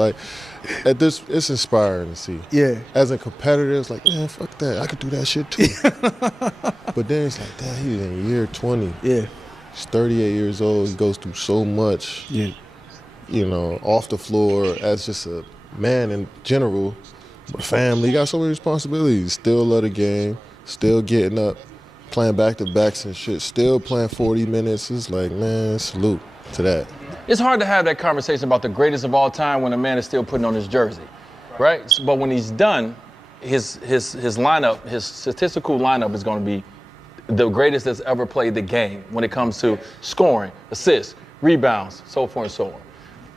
It's inspiring to see. Yeah. As a competitor, it's like, man, fuck that. I could do that shit too. But then it's like, damn, he's in year 20. Yeah. He's 38 years old. He goes through so much. Yeah. Off the floor as just a man in general, but family, got so many responsibilities. Still love the game, still getting up, playing back-to-backs and shit, still playing 40 minutes. It's like, man, salute to that. It's hard to have that conversation about the greatest of all time when a man is still putting on his jersey, right? But when he's done, his lineup, his statistical lineup is going to be the greatest that's ever played the game when it comes to scoring, assists, rebounds, so forth and so on.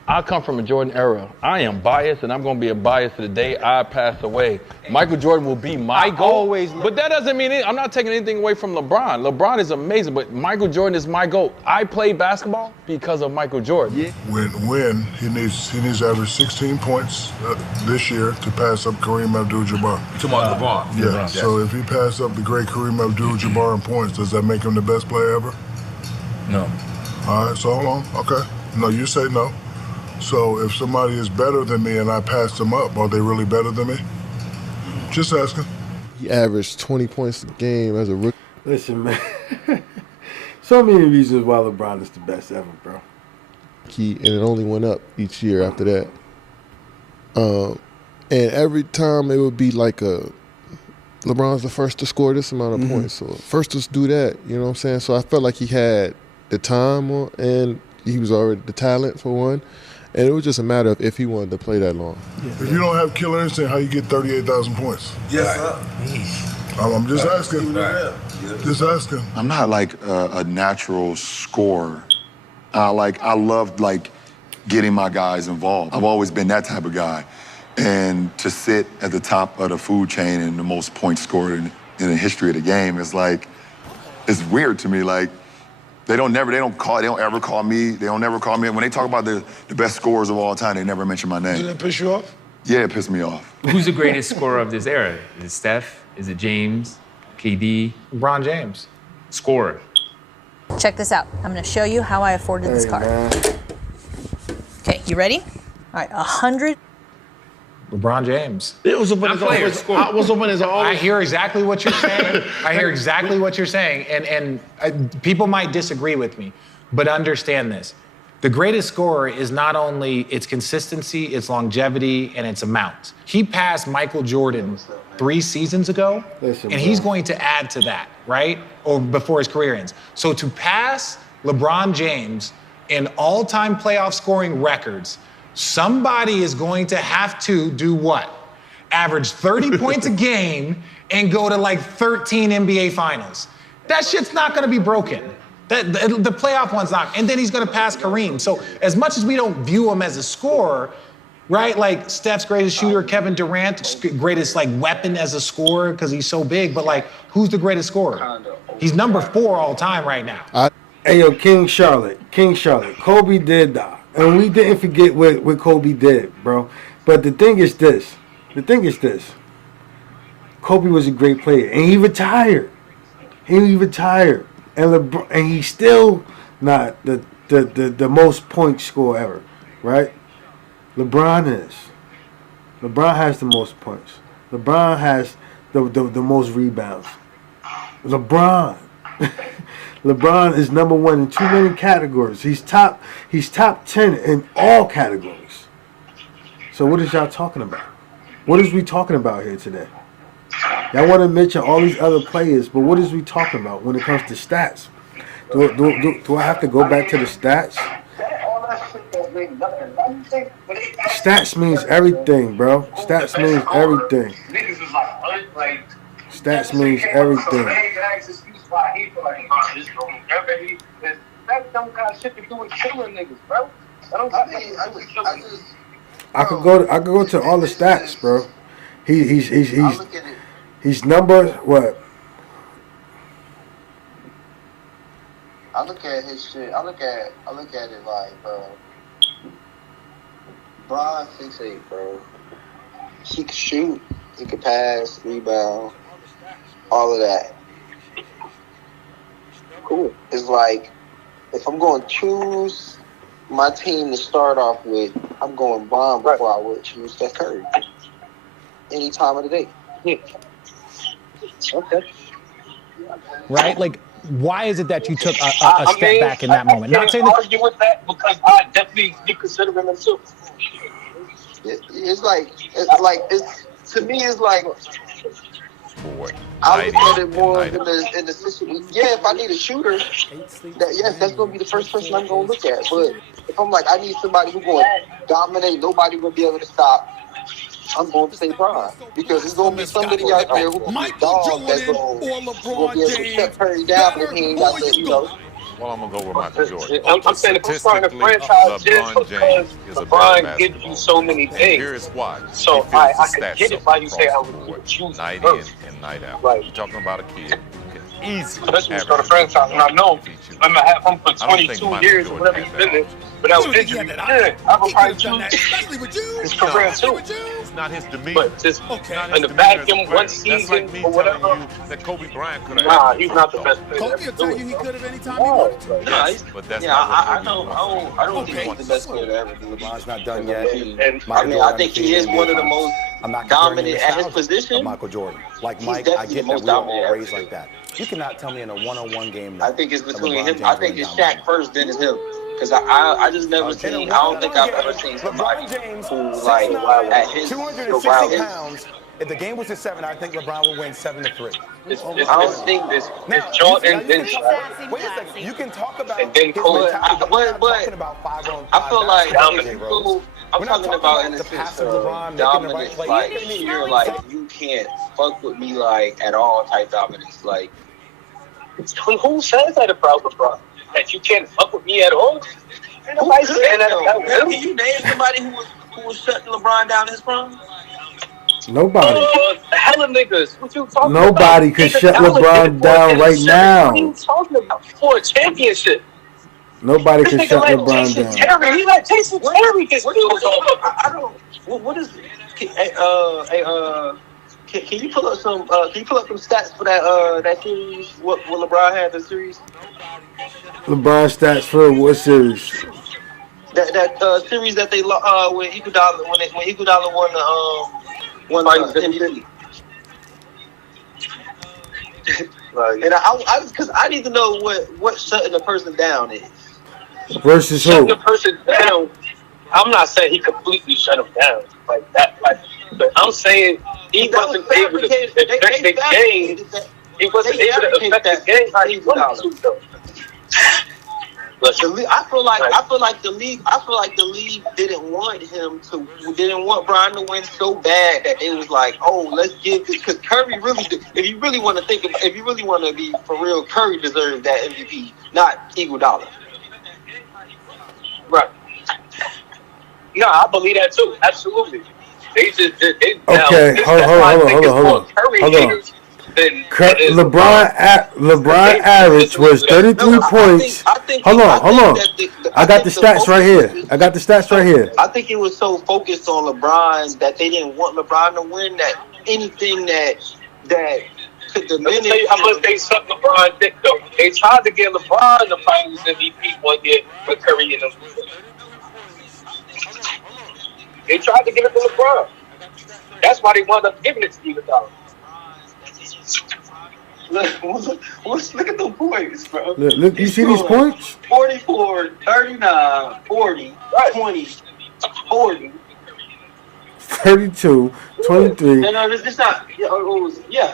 I come from a Jordan era. I am biased, and I'm going to be a bias to the day I pass away. Michael Jordan will be my GOAT. But that doesn't mean I'm not taking anything away from LeBron. LeBron is amazing, but Michael Jordan is my GOAT. I play basketball because of Michael Jordan. Yeah. When he needs to average 16 points this year to pass up Kareem Abdul-Jabbar. You're talking about LeBron. Yeah. LeBron, So if he passes up the great Kareem Abdul-Jabbar in points, does that make him the best player ever? No. All right. So hold on. Okay. No, you say no. So if somebody is better than me and I pass them up, are they really better than me? Just asking. He averaged 20 points a game as a rookie. Listen, man. So many reasons why LeBron is the best ever, bro. And it only went up each year after that. And every time it would be LeBron's the first to score this amount of points. So first to do that, you know what I'm saying? So I felt like he had the time and he was already the talent for one. And it was just a matter of if he wanted to play that long. Yeah. If you don't have killer instinct, how you get 38,000 points? Yes, sir. I'm just asking. Just asking. I'm not a natural scorer. I love getting my guys involved. I've always been that type of guy. And to sit at the top of the food chain and the most points scored in the history of the game is it's weird to me. They don't ever call me. They don't never call me. When they talk about the best scorers of all time, they never mention my name. Did that piss you off? Yeah, it pissed me off. Who's the greatest scorer of this era? Is it Steph? Is it James? KD? LeBron James. Scoring. Check this out. I'm going to show you how I afforded this card. Okay, you ready? All right, 100. LeBron James. It was open as always. I hear exactly what you're saying. I hear exactly what you're saying. And people might disagree with me, but understand this. The greatest scorer is not only its consistency, its longevity, and its amount. He passed Michael Jordan 3 seasons ago, and he's going to add to that, right? Or before his career ends. So to pass LeBron James in all-time playoff scoring records, somebody is going to have to do what? Average 30 points a game and go to like 13 NBA finals. That shit's not going to be broken. The playoff one's not. And then he's going to pass Kareem. So as much as we don't view him as a scorer, right? Like Steph's greatest shooter, Kevin Durant's greatest like weapon as a scorer because he's so big. But like, who's the greatest scorer? He's number 4 all time right now. Hey, yo, King Charlotte. Kobe did die. And we didn't forget what Kobe did, bro. But the thing is this. Kobe was a great player. And he retired. And LeBron, and he's still not the most point scorer ever, right? LeBron is. LeBron has the most points. LeBron has the most rebounds. LeBron is number 1 in too many categories. He's top 10 in all categories. So what is y'all talking about? What is we talking about here today? Y'all want to mention all these other players, but what is we talking about when it comes to stats? Do I have to go back to the stats? Stats means everything, bro. Stats means everything. Stats means everything. I could go to all the stats, bro. He's number what? I look at his shit. I look at it like, Bron 6'8", bro. He could shoot. He could pass, rebound, all of that. Cool. It's like, if I'm going to choose my team to start off with, I'm going Bron before I would choose Steph Curry. Any time of the day. Yeah. Okay. Right? Like, why is it that you took a step back in that moment? Not saying argue with that because I definitely be considering them too. It's to me, it's like, I look at it more in the situation. Yeah, if I need a shooter, that's going to be the first person I'm going to look at. But if I'm like, I need somebody who's going to dominate, nobody will be able to stop, I'm going to say Bron. Because there's going to be somebody out there who can be a dog that's going to be able to shut Curry down, but he ain't got to, Well, I'm going to go with Michael Jordan. I'm saying if I'm starting a franchise just because LeBron gives you so many things. Here's why. So I can get it why you say I would choose night first. in and night out. Right. You're talking about a kid who can easily especially start a franchise, and I know I'm going to have him for 22 years or whatever he's been there. Without injury, yeah, I would probably choose his career too. It's not his demeanor. But just in the vacuum, one season or whatever. That Kobe Bryant could have. Nah, he's not the best player. Kobe will tell you he could have anytime he wanted to. Yes, but that's I don't think he's the best player to ever do it. LeBron's not done yet. And I think he is one of the most dominant at his position. Michael Jordan. Like He's Mike, I definitely get the that most we were all dominant raised like that. You cannot tell me in a one-on-one game that I think it's between LeBron him. James I think really it's dominated. Shaq first, then it's him. Because I just never seen. I don't think I've ever seen somebody who like at his 260 pounds. If the game was at 7, I think LeBron would win 7-3. I don't think this Jordan then Shaq. Wait a second. You can talk about and then Kobe. I feel like I'm talking about in the sense of dominance, like sheer, like you can't fuck with me like at all type dominance. Like who says that about LeBron? That you can't fuck with me at all? Ain't nobody saying that about him. Can you name somebody who was shutting LeBron down in his prime? Nobody. Hella niggas. What you talking about? Nobody can shut LeBron down right now. What are you talking about? For a championship. Nobody can shut like LeBron Jason down. Terry. He like Jason Terry. I don't. What is? Can you pull up some? Can you pull up some stats for that series? What LeBron had the series? LeBron stats for what series? That series that they when Iguodala when Iguodala won the MVP. And I because I need to know what shutting a person down is. Versus Shutting who? the person down. I'm not saying he completely shut him down like that. But I'm saying he wasn't able to affect the game. He wasn't able to affect the game how he wanted to though. I feel like the league didn't want Bron to win so bad that it was like, oh, let's give this, because Curry really did. If you really want to be for real, Curry deserved that MVP, not Iguodala. Right. No, I believe that too. Absolutely. They just did. Okay, hold on. LeBron average was 33 points. Hold on. I got the stats right here. I think it was so focused on LeBron that they didn't want LeBron to win that anything that could diminish. Let me tell you how much they sucked LeBron dick though. They tried to get LeBron the Finals MVP 1 year with Curry and them. They tried to give it to LeBron. That's why they wound up giving it to Iguodala. Look at the points, bro. Look, you see these points? 44, 39, 40, 20, 40. 32, 23. No, it's not. Yeah.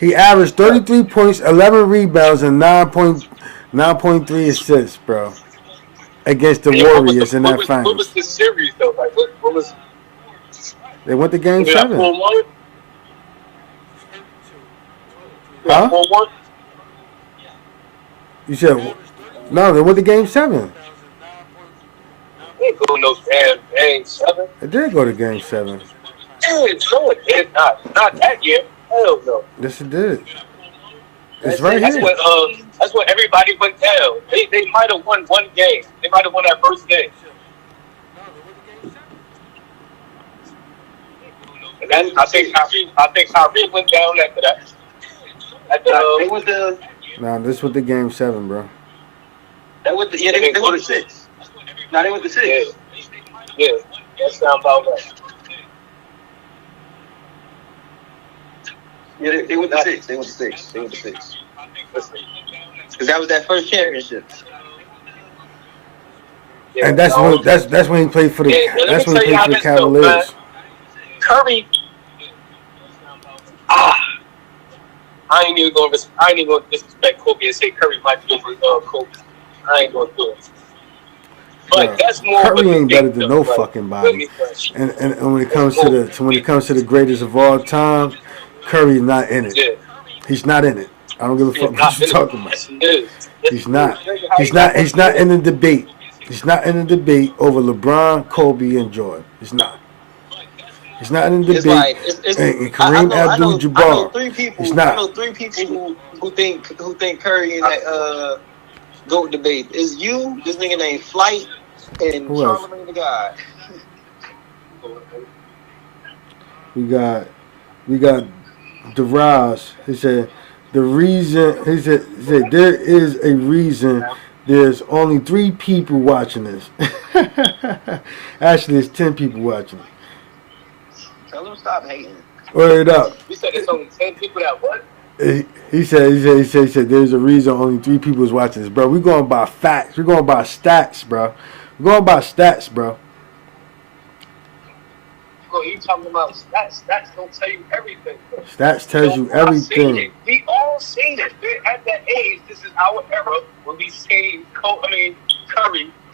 He averaged 33 points, 11 rebounds, and 9.3 assists, bro. Against the Warriors in that finals. What was the series though? Like what was? They went to Game 7. 4-1? Huh? 4-1? You said no? They went to Game 7. They ain't going no damn Game 7. It did go to Game 7. No, it did not. Not that year. Hell no. Yes, it did. It's right here. That's when everybody went down. They might have won one game. They might have won that first game. And then I think Kyrie went down after that. They went to. Nah, this was the Game 7, bro. They went to 6. No, they went to 6. Yeah, that sounds about right. Yeah, they went to 6. They went to 6. Because that was that first championship. Yeah, and that's when he played for the Cavaliers. Curry, I ain't even going to disrespect Kobe and say Curry might be over Kobe. I ain't going to do it. But that's more. Curry ain't better than no fucking body. And when it comes to the greatest of all time, Curry's not in it. Yeah. He's not in it. I don't give a fuck what you're talking about. He's not. He's not in the debate. He's not in the debate over LeBron, Kobe, and Jordan. He's not. He's not in the debate. And Kareem Abdul-Jabbar. I know 3 people. He's not. I know 3 people who think Curry in that GOAT debate. Is you, this nigga named Flight, and Charlamagne the God. We got DeRoz. He said the reason. He said there is a reason. There's only 3 people watching this. Actually, it's 10 people watching. Tell him stop hating. Word up. You said there's only 10 people that what? He said there's a reason only 3 people is watching this, bro. We're going by facts. We're going by stats, bro. Bro, you talking about stats? Stats don't tell you everything. Bro. Stats tells you everything. We all seen it. We're at that age. This is our era when we seen Curry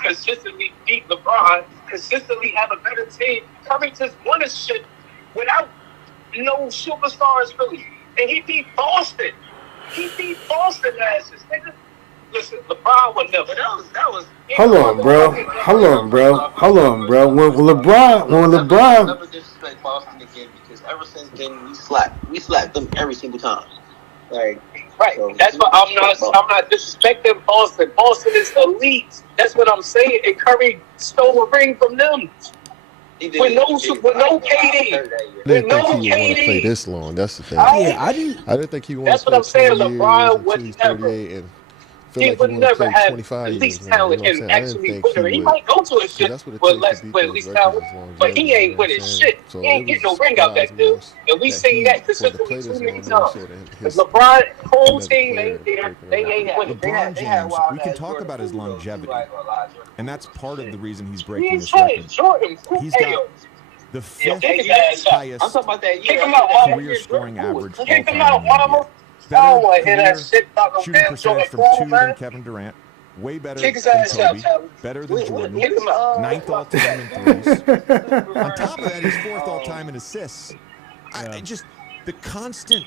consistently beat LeBron, consistently have a better team. Curry just won his shit without no superstars really. And he beat Boston. Last year, nigga. Listen, LeBron would never. That was. Hold on, bro. When LeBron. Never disrespect Boston again, because ever since then we slapped them every single time. Like, right. So that's why I'm not disrespecting Boston. Boston is elite. That's what I'm saying. And Curry stole a ring from them. With no KD. I didn't think he would want to play this long. That's the thing. Yeah, I didn't think he would want That's to what play I'm saying. 20 years LeBron until would he's never. 38 and feel He like he would want to never play have 25 years least now. You know talent what I'm and saying? I didn't actually think winner. He would. might go to a Because shit that's what it with takes to beat those least records talent, is longevity. but he You know ain't what I'm winning saying? shit. So He it ain't was getting a no ring out surprise that dude. more And we that seen he that wanted to consistently play too this many long more so times. than Because his LeBron whole another team, player they breaking ain't winning. LeBron James, we can talk about his longevity, and that's part of the reason he's breaking this record. He's got the fifth highest I'm talking about that year. Kick him out, mama. career scoring average all Kick him time out, in the NBA. mama. I Better don't want to hear that career shit about no shooting damn percentage Jordan from Poole, 2 man. than Kevin Durant. Way better Kick his than ass out. Kobe. Better than Jordan. Kick him out. Ninth all time in threes. On top of that, he's fourth all time in assists. I just the constant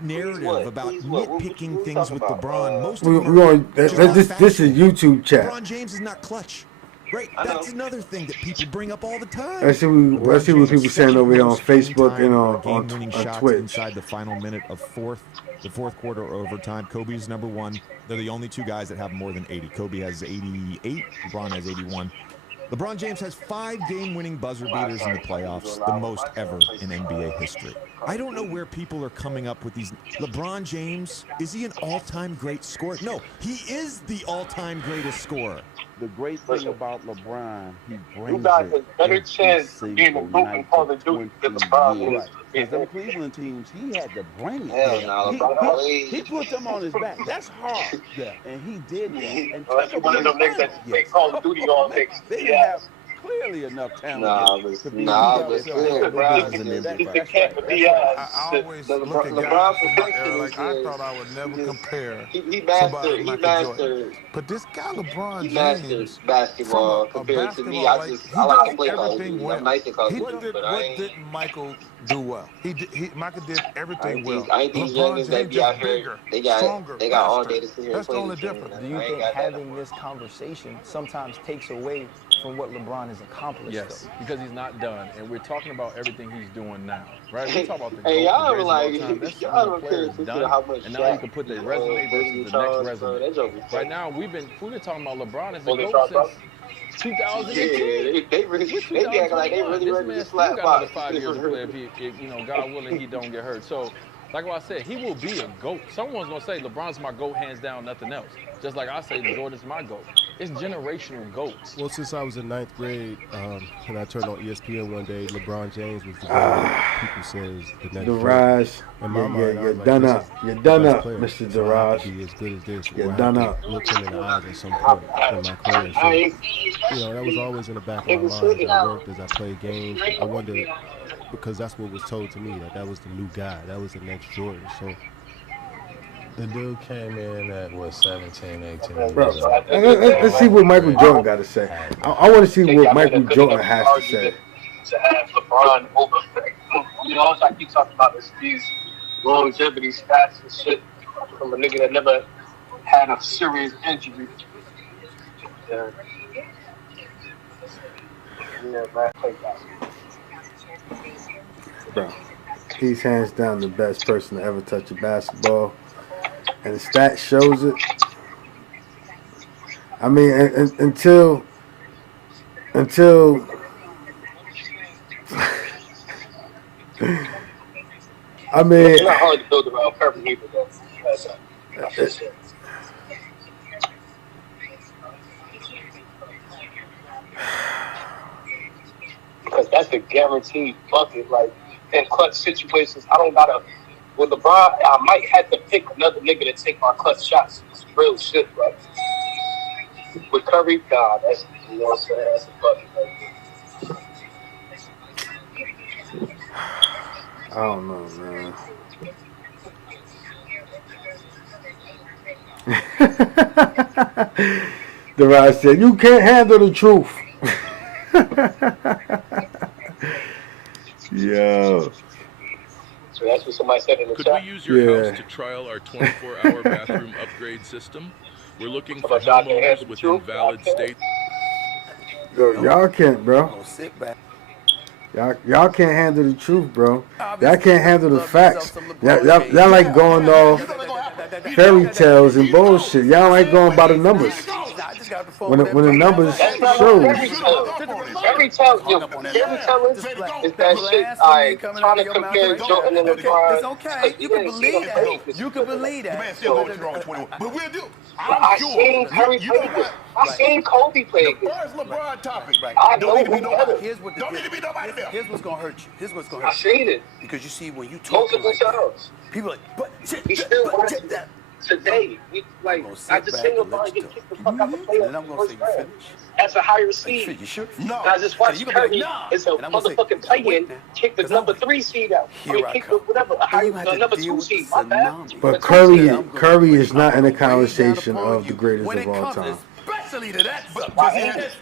narrative about nitpicking things with LeBron. Most of them are just not This factual. is YouTube chat. LeBron James is not clutch. Right? That's another thing that people bring up all the time. Let's see what people saying over here on Facebook and on game-winning shots Twitch. inside the final minute of the fourth quarter or overtime. Kobe's number one. They're the only two guys that have more than 80. Kobe has 88. LeBron has 81. LeBron James has 5 game-winning buzzer beaters in the playoffs, the most ever in NBA history. I don't know where people are coming up with these. LeBron James, is he an all-time great scorer? No, he is the all-time greatest scorer. The great thing about LeBron, he brings You got it a better every chance of being a single group in night Call of for Duty than 20 LeBron years. is. Because them Cleveland teams, he had to bring it. Hell no, LeBron. He put them on his back. That's hard. Yeah. And he did that. And Unless you one of them niggas that play Call of Duty all day. They didn't have clearly enough talent to be LeBron's an MVP. That's right. I always look at guys from my era like I thought I would never compare somebody like Michael Jordan. But this guy LeBron James, basketball from a compared to me. basketball, I he like to does play Call of everything Duty. well. I'm nice at Call of Duty, What but I ain't. didn't Michael do well? Michael did everything well. I ain't these youngins that be out here. They got all day to sit here and That's the play only this game. difference. Do you think having this conversation sometimes takes away from what LeBron has accomplished? Yes, though? because he's not done, and we're talking about everything he's doing now, right? We're talking about the Hey, GOAT, y'all the were greatest like, of all time. That's y'all when the don't player care is to see done, how much and now you can put their resume versus the next resume. That joke is Right now, we've been talking about LeBron as a Well, they GOAT dropped since 2010. Yeah, they be acting like they really This ready man to still slap got another box. 5 years to play if God willing, he don't get hurt. So, like what I said, he will be a GOAT. Someone's gonna say LeBron's my GOAT, hands down, nothing else. Just like I say Jordan's my GOAT. It's generational GOATs. Well, since I was in 9th grade, and I turned on ESPN one day, LeBron James was the guy that people says the next Daraj, in my mind, you're done up. You're done up, Mr. Daraj. Daraj. Be as good as this. You're or I done have up. to look him in the eyes at some point in my career. So, that was always in the back of my mind as I worked, as I played games. I wondered, because that's what was told to me, that was the new guy. That was the next Jordan. So the dude came in at, 17, 18 years Bro, old. let's see what Michael Jordan got to say. I want to see what Michael Jordan has to say. To have LeBron over, all I keep talking about is these longevity stats and shit from a nigga that never had a serious injury. Yeah, man, take that. Bro, he's hands down the best person to ever touch a basketball. And the stat shows it. I mean, until I mean, it's not hard to build around perfect either, though. Because that's a guaranteed bucket. Like in clutch situations, I don't gotta. With LeBron, I might have to pick another nigga to take my clutch shots. It's real shit, but with Curry, God, that's what I'm saying. That's a bucket. I don't know, man. Daraj said, "You can't handle the truth." Yo. So that's what somebody said in the Could chat. we use your house to trial our 24-hour bathroom upgrade system? We're looking for homeowners with invalid state. Yo, y'all can't, bro. Y'all can't handle the truth, bro. Y'all can't handle the facts. Y'all like going off fairy tales and bullshit. Y'all like going by the numbers. when the numbers That's not show. fairy tale. Yo, fairy tale is that shit. I trying to compare Jordan and LeBron. Okay, you can believe that. You can believe that. But we'll do. I seen Curry play this. I seen Kobe play this. First LeBron topic. I know who better. Here's what's gonna hurt you. Here's what's gonna hurt I seen it. Because you see, when you talk Multiple times. people like, but We still watch that today. We like. I just seen LeBron get kicked the fuck out the playoffs. I'm gonna say you finish. As a higher seed. You sure? No. I just watched Curry. It's a motherfucking play-in. Kick the number 3 seed out. I mean, kick the whatever. The number 2 seed. My bad. But Curry is not in the conversation of the greatest of all time. Especially to that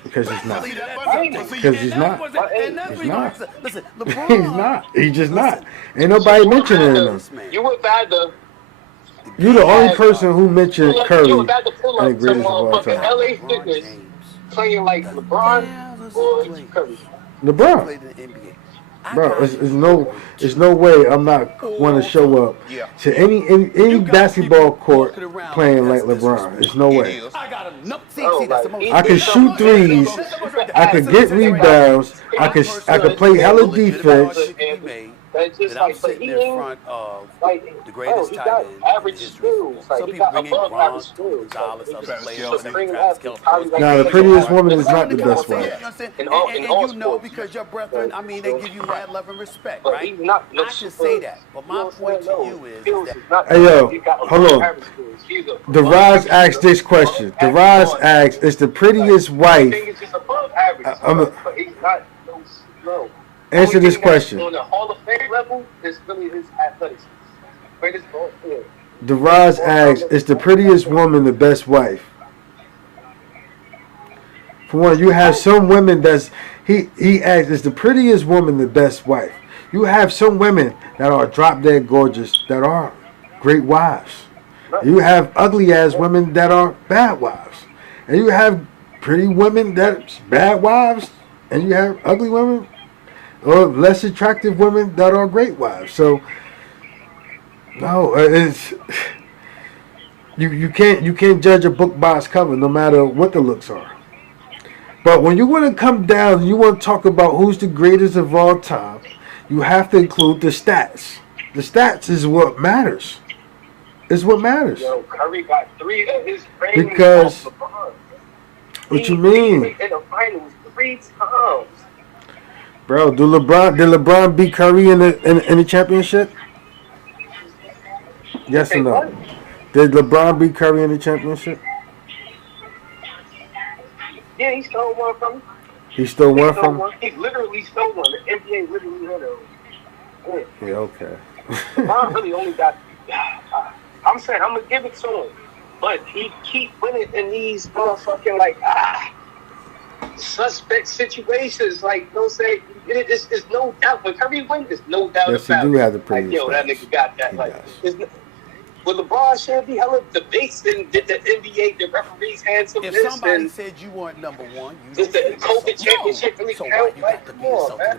Because he's not. Because he's not. He's not. Listen, He's not. He's just not. Ain't nobody mentioning him. You would rather. You're the only person who mentioned Curry You would rather pull and the up greatest of all some time. LA Fitness playing like LeBron or Curry. LeBron. Bro, there's no way I'm not want to show up to any basketball court playing like LeBron. There's no way. I can shoot threes. I can get rebounds. I can play hella defense. That's just like, but he ain't like the greatest he got average skills. Like, he got above average skills. Now the prettiest woman is not the best wife. And you know, because your brethren, I mean, they give you mad love and respect, right? I should say that, but my point to you is that. Hey yo, hold on. Deraz asked this question. Deraz asked, "Is the prettiest wife?" Answer this question. On the Hall of Fame level, it's really his athleticism. Greatest ball player. Deraz asks, "Is the prettiest woman the best wife?" For one, you have some women that's he asks, "Is the prettiest woman the best wife?" You have some women that are drop dead gorgeous that are great wives. You have ugly ass women that are bad wives, and you have pretty women that's bad wives, and you have ugly women or less attractive women that are great wives. So no, it's you can't judge a book by its cover, no matter what the looks are. But when you want to come down, you want to talk about who's the greatest of all time, you have to include the stats. The stats is what matters. Is what matters. Yo, Curry got 3 of his because what you mean? In the finals 3 times. Bro, did LeBron beat Curry in the championship? Yes or no? Did LeBron beat Curry in the championship? Yeah, he stole one from him. He stole one from him? He literally stole one. The NBA literally had a. Yeah, okay. LeBron really only got. I'm saying I'm gonna give it to him, but he keep winning in these motherfucking suspect situations. Like, don't say it's no doubt. When Curry wins, there's no doubt yes, about he do it. have the prettiest Yo, that nigga got that. With LeBron should be hella debates and did the NBA, the referees handsome if this somebody and said you weren't number one, you just the COVID championship really count. Like, come on, man.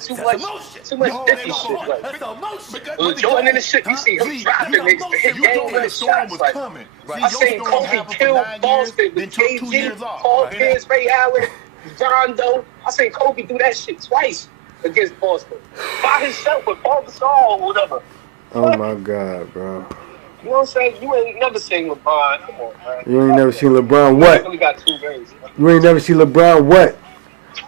Too much different shit. Like, when Jordan in the shit, you see him dropping niggas to hit game winning shots. Like, I seen Kobe kill Boston with KG, Paul Pierce, Ray Allen, Rondo. I seen Kobe do that shit twice against Boston by himself with Paul Gasol or whatever. Oh my God, bro. You know what I'm saying? You ain't never seen LeBron. Come on, man. You ain't never seen LeBron what? He only got 2 rings. You ain't never seen LeBron what?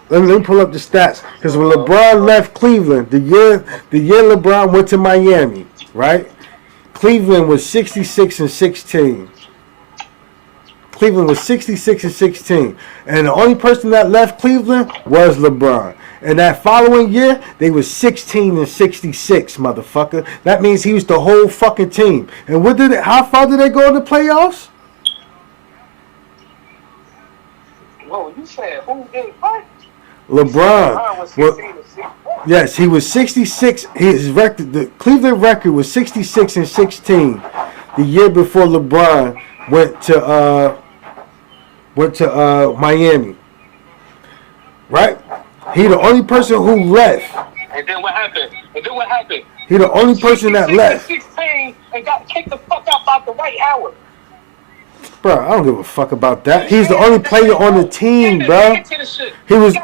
Let me pull up the stats. Because when LeBron left Cleveland, the year LeBron went to Miami, right? Cleveland was 66-16. Cleveland was 66-16. And the only person that left Cleveland was LeBron. And that following year, they was 16-66, motherfucker. That means he was the whole fucking team. And how far did they go in the playoffs? Whoa, you said who did what? LeBron. Was 16-6. Yes, he was 66. His record, the Cleveland record was 66-16 the year before LeBron went to Miami. Right? He the only person who left. And then what happened? He the only person that left. 16 and got kicked the fuck out by the White Howard. Bro, I don't give a fuck about that. He's the only player on the team, bro. He was the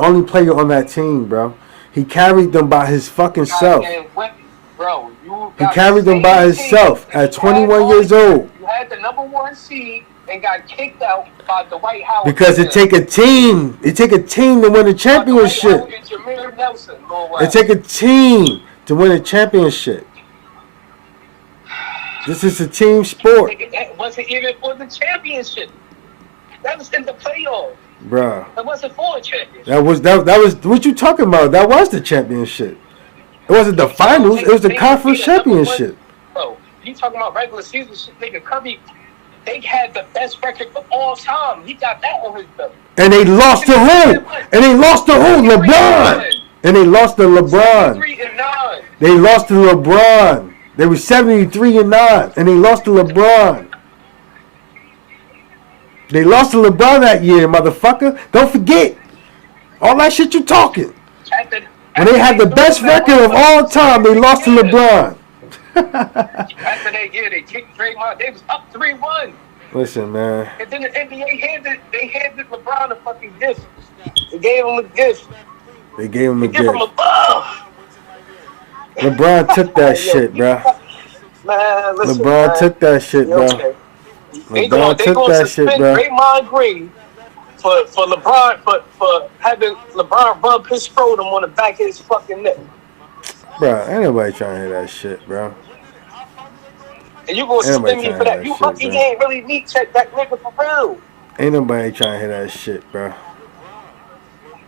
only player on that team, bro. He carried them by his fucking self. He carried them by himself at 21 years old. You had the #1 seed and got kicked out by Dwight Howard. Because it take a team. It take a team to win a championship. It take a team to win a championship. This is a team sport. That wasn't even for the championship. That was in the playoffs. Bro. That wasn't for a championship. That was what you talking about. That was the championship. It wasn't the finals. It was the conference championship. Bro, you talking about regular season shit, nigga. Kirby, they had the best record of all time. He got that on his belt. And they lost to who? And they lost to who? LeBron. And they lost to LeBron. 73-9. They lost to LeBron. They were 73-9, and they lost to LeBron. They lost to LeBron that year, motherfucker. Don't forget. All that shit you talking. When they had the best record of all time, they lost to LeBron. After that year, they kicked Draymond. They was up 3-1. Listen, man. And then the NBA handed LeBron a fucking gift. They gave him a gift. They gave him a They give gift. him a ball. LeBron took that shit, bro. Man, listen, LeBron man. took that shit, bro. Okay. LeBron took that shit, bro. Draymond Green for LeBron for having LeBron rub his scrotum on the back of his fucking neck. Bro, ain't nobody trying to hear that shit, bro. And you gonna Ain't nobody spin me trying for to that? hear You shit, lucky bro. he ain't really meat check that nigga for real. Ain't nobody trying to hear that shit, bro.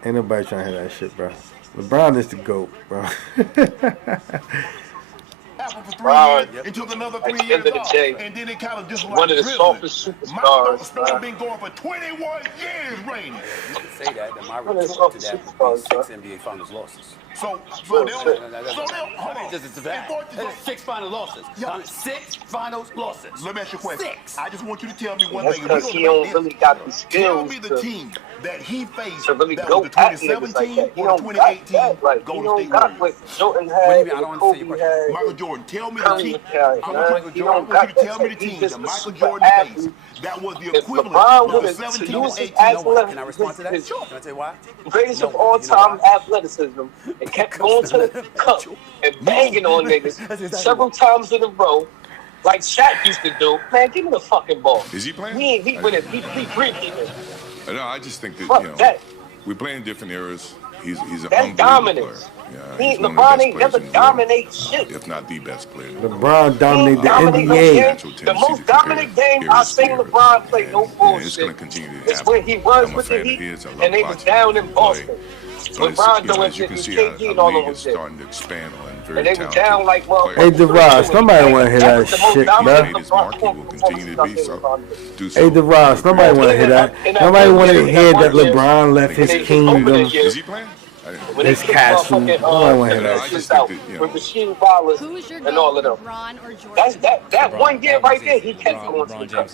Ain't nobody trying to hear that shit, bro. LeBron is the GOAT, bro. Brown, It took another at 3 the years end of the off, day, and then it kind of just one of the softest superstars. Sport been going for 21 years, reigning. You can say that, and my One of the retort to softest that would be superstars, 6 NBA Finals losses. So Real they'll, shit. hold on. This is that. There's 6 final losses. 6 finals losses. Let me ask you a question. 6. I just want you to tell me one That's thing. because he don't really got the Tell skills me the to team that he faced really that go was the at niggas like 2017 that. He or the don't got 2018 that. Like, he Golden don't State got Warriors. what Jordan What do you had, mean? I don't what understand your Kobe question. had, Michael Jordan, tell me the Curry team. had, I man. want He you don't to got tell me that. the He's team just that a Michael super Jordan faced athlete. that was the If equivalent LeBron of the would have 17 to or use his 18. You know why? Can I respond to that? his Sure. Can I tell you why? greatest No, of all you know time why? athleticism and kept going to the cup and banging on niggas several times in a row, like Shaq used to do. Man, give me the fucking ball. Is he playing? We winning. We three-peating. No, I just think that, Fuck that. we're playing different eras. He's an That's unbelievable dominance. player. He, He's one of the LeBron best ain't players never in the world, dominate shit. if not the best player in the world. LeBron dominated the Dominate no NBA. game. The most dominant game I've seen LeBron play, no bullshit. It's going to continue to It's happen. when he was I'm a with the fan of Heat his. I love and they was watching down him in play. Boston. But LeBron as doing you shit, can you see, can't get all our league over is shit. starting to expand on very And they was talented down like players. Hey, DeRoss, nobody want to hear that shit, bro. His mark, he will continue to be so. Do so. Hey, DeRoss, nobody want to hear that. Nobody want to hear that LeBron left his kingdom, Is he playing? his castle. Nobody want to hear that shit. With Rasheed Wallace and all of them. That's that 1 year right there. He kept going to the cup.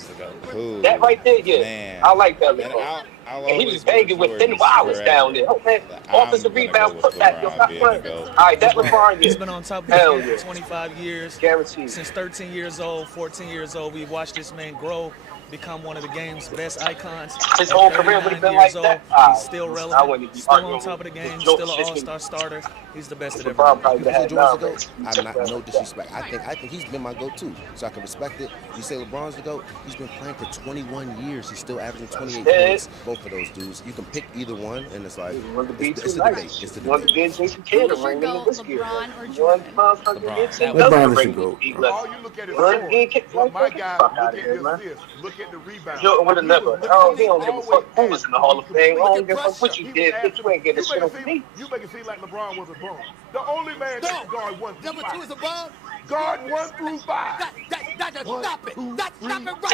That right there, yeah. I like that. And he was banging with Finn Wallace down there. Oh man, offensive rebound, put back. You're not playing. All right, that LeBron, yeah. He's been on top of Hell the game yeah. for 25 years. Guaranteed. Since 13 years old, 14 years old, we've watched this man grow, become one of the game's best icons. His At whole career would have 39 been years like that. old, he's still I relevant. wouldn't be Still on arguing top of the with game. Joe Still an Chicken. all-star starter. He's the best at LeBron everything. probably had nine. I'm not no disrespect. I think he's been my go-to, so I can respect it. You say LeBron's the GOAT. He's been playing for 21 years. He's still averaging 28 points. Both of those dudes. You can pick either one, and it's like it's the debate. It's the debate. LeBron is the GOAT. All you look at is my guy, look at the assists, look at the rebound. Jordan would have never. Oh, he don't give a fuck who was in the Hall of Fame. I don't give a fuck what you did. Bitch, you ain't getting shit over me. You make it seem like LeBron was a bum. The only man that can guard 1 through 5. Number 2 is a bum. Guard 1 through 5. Stop it right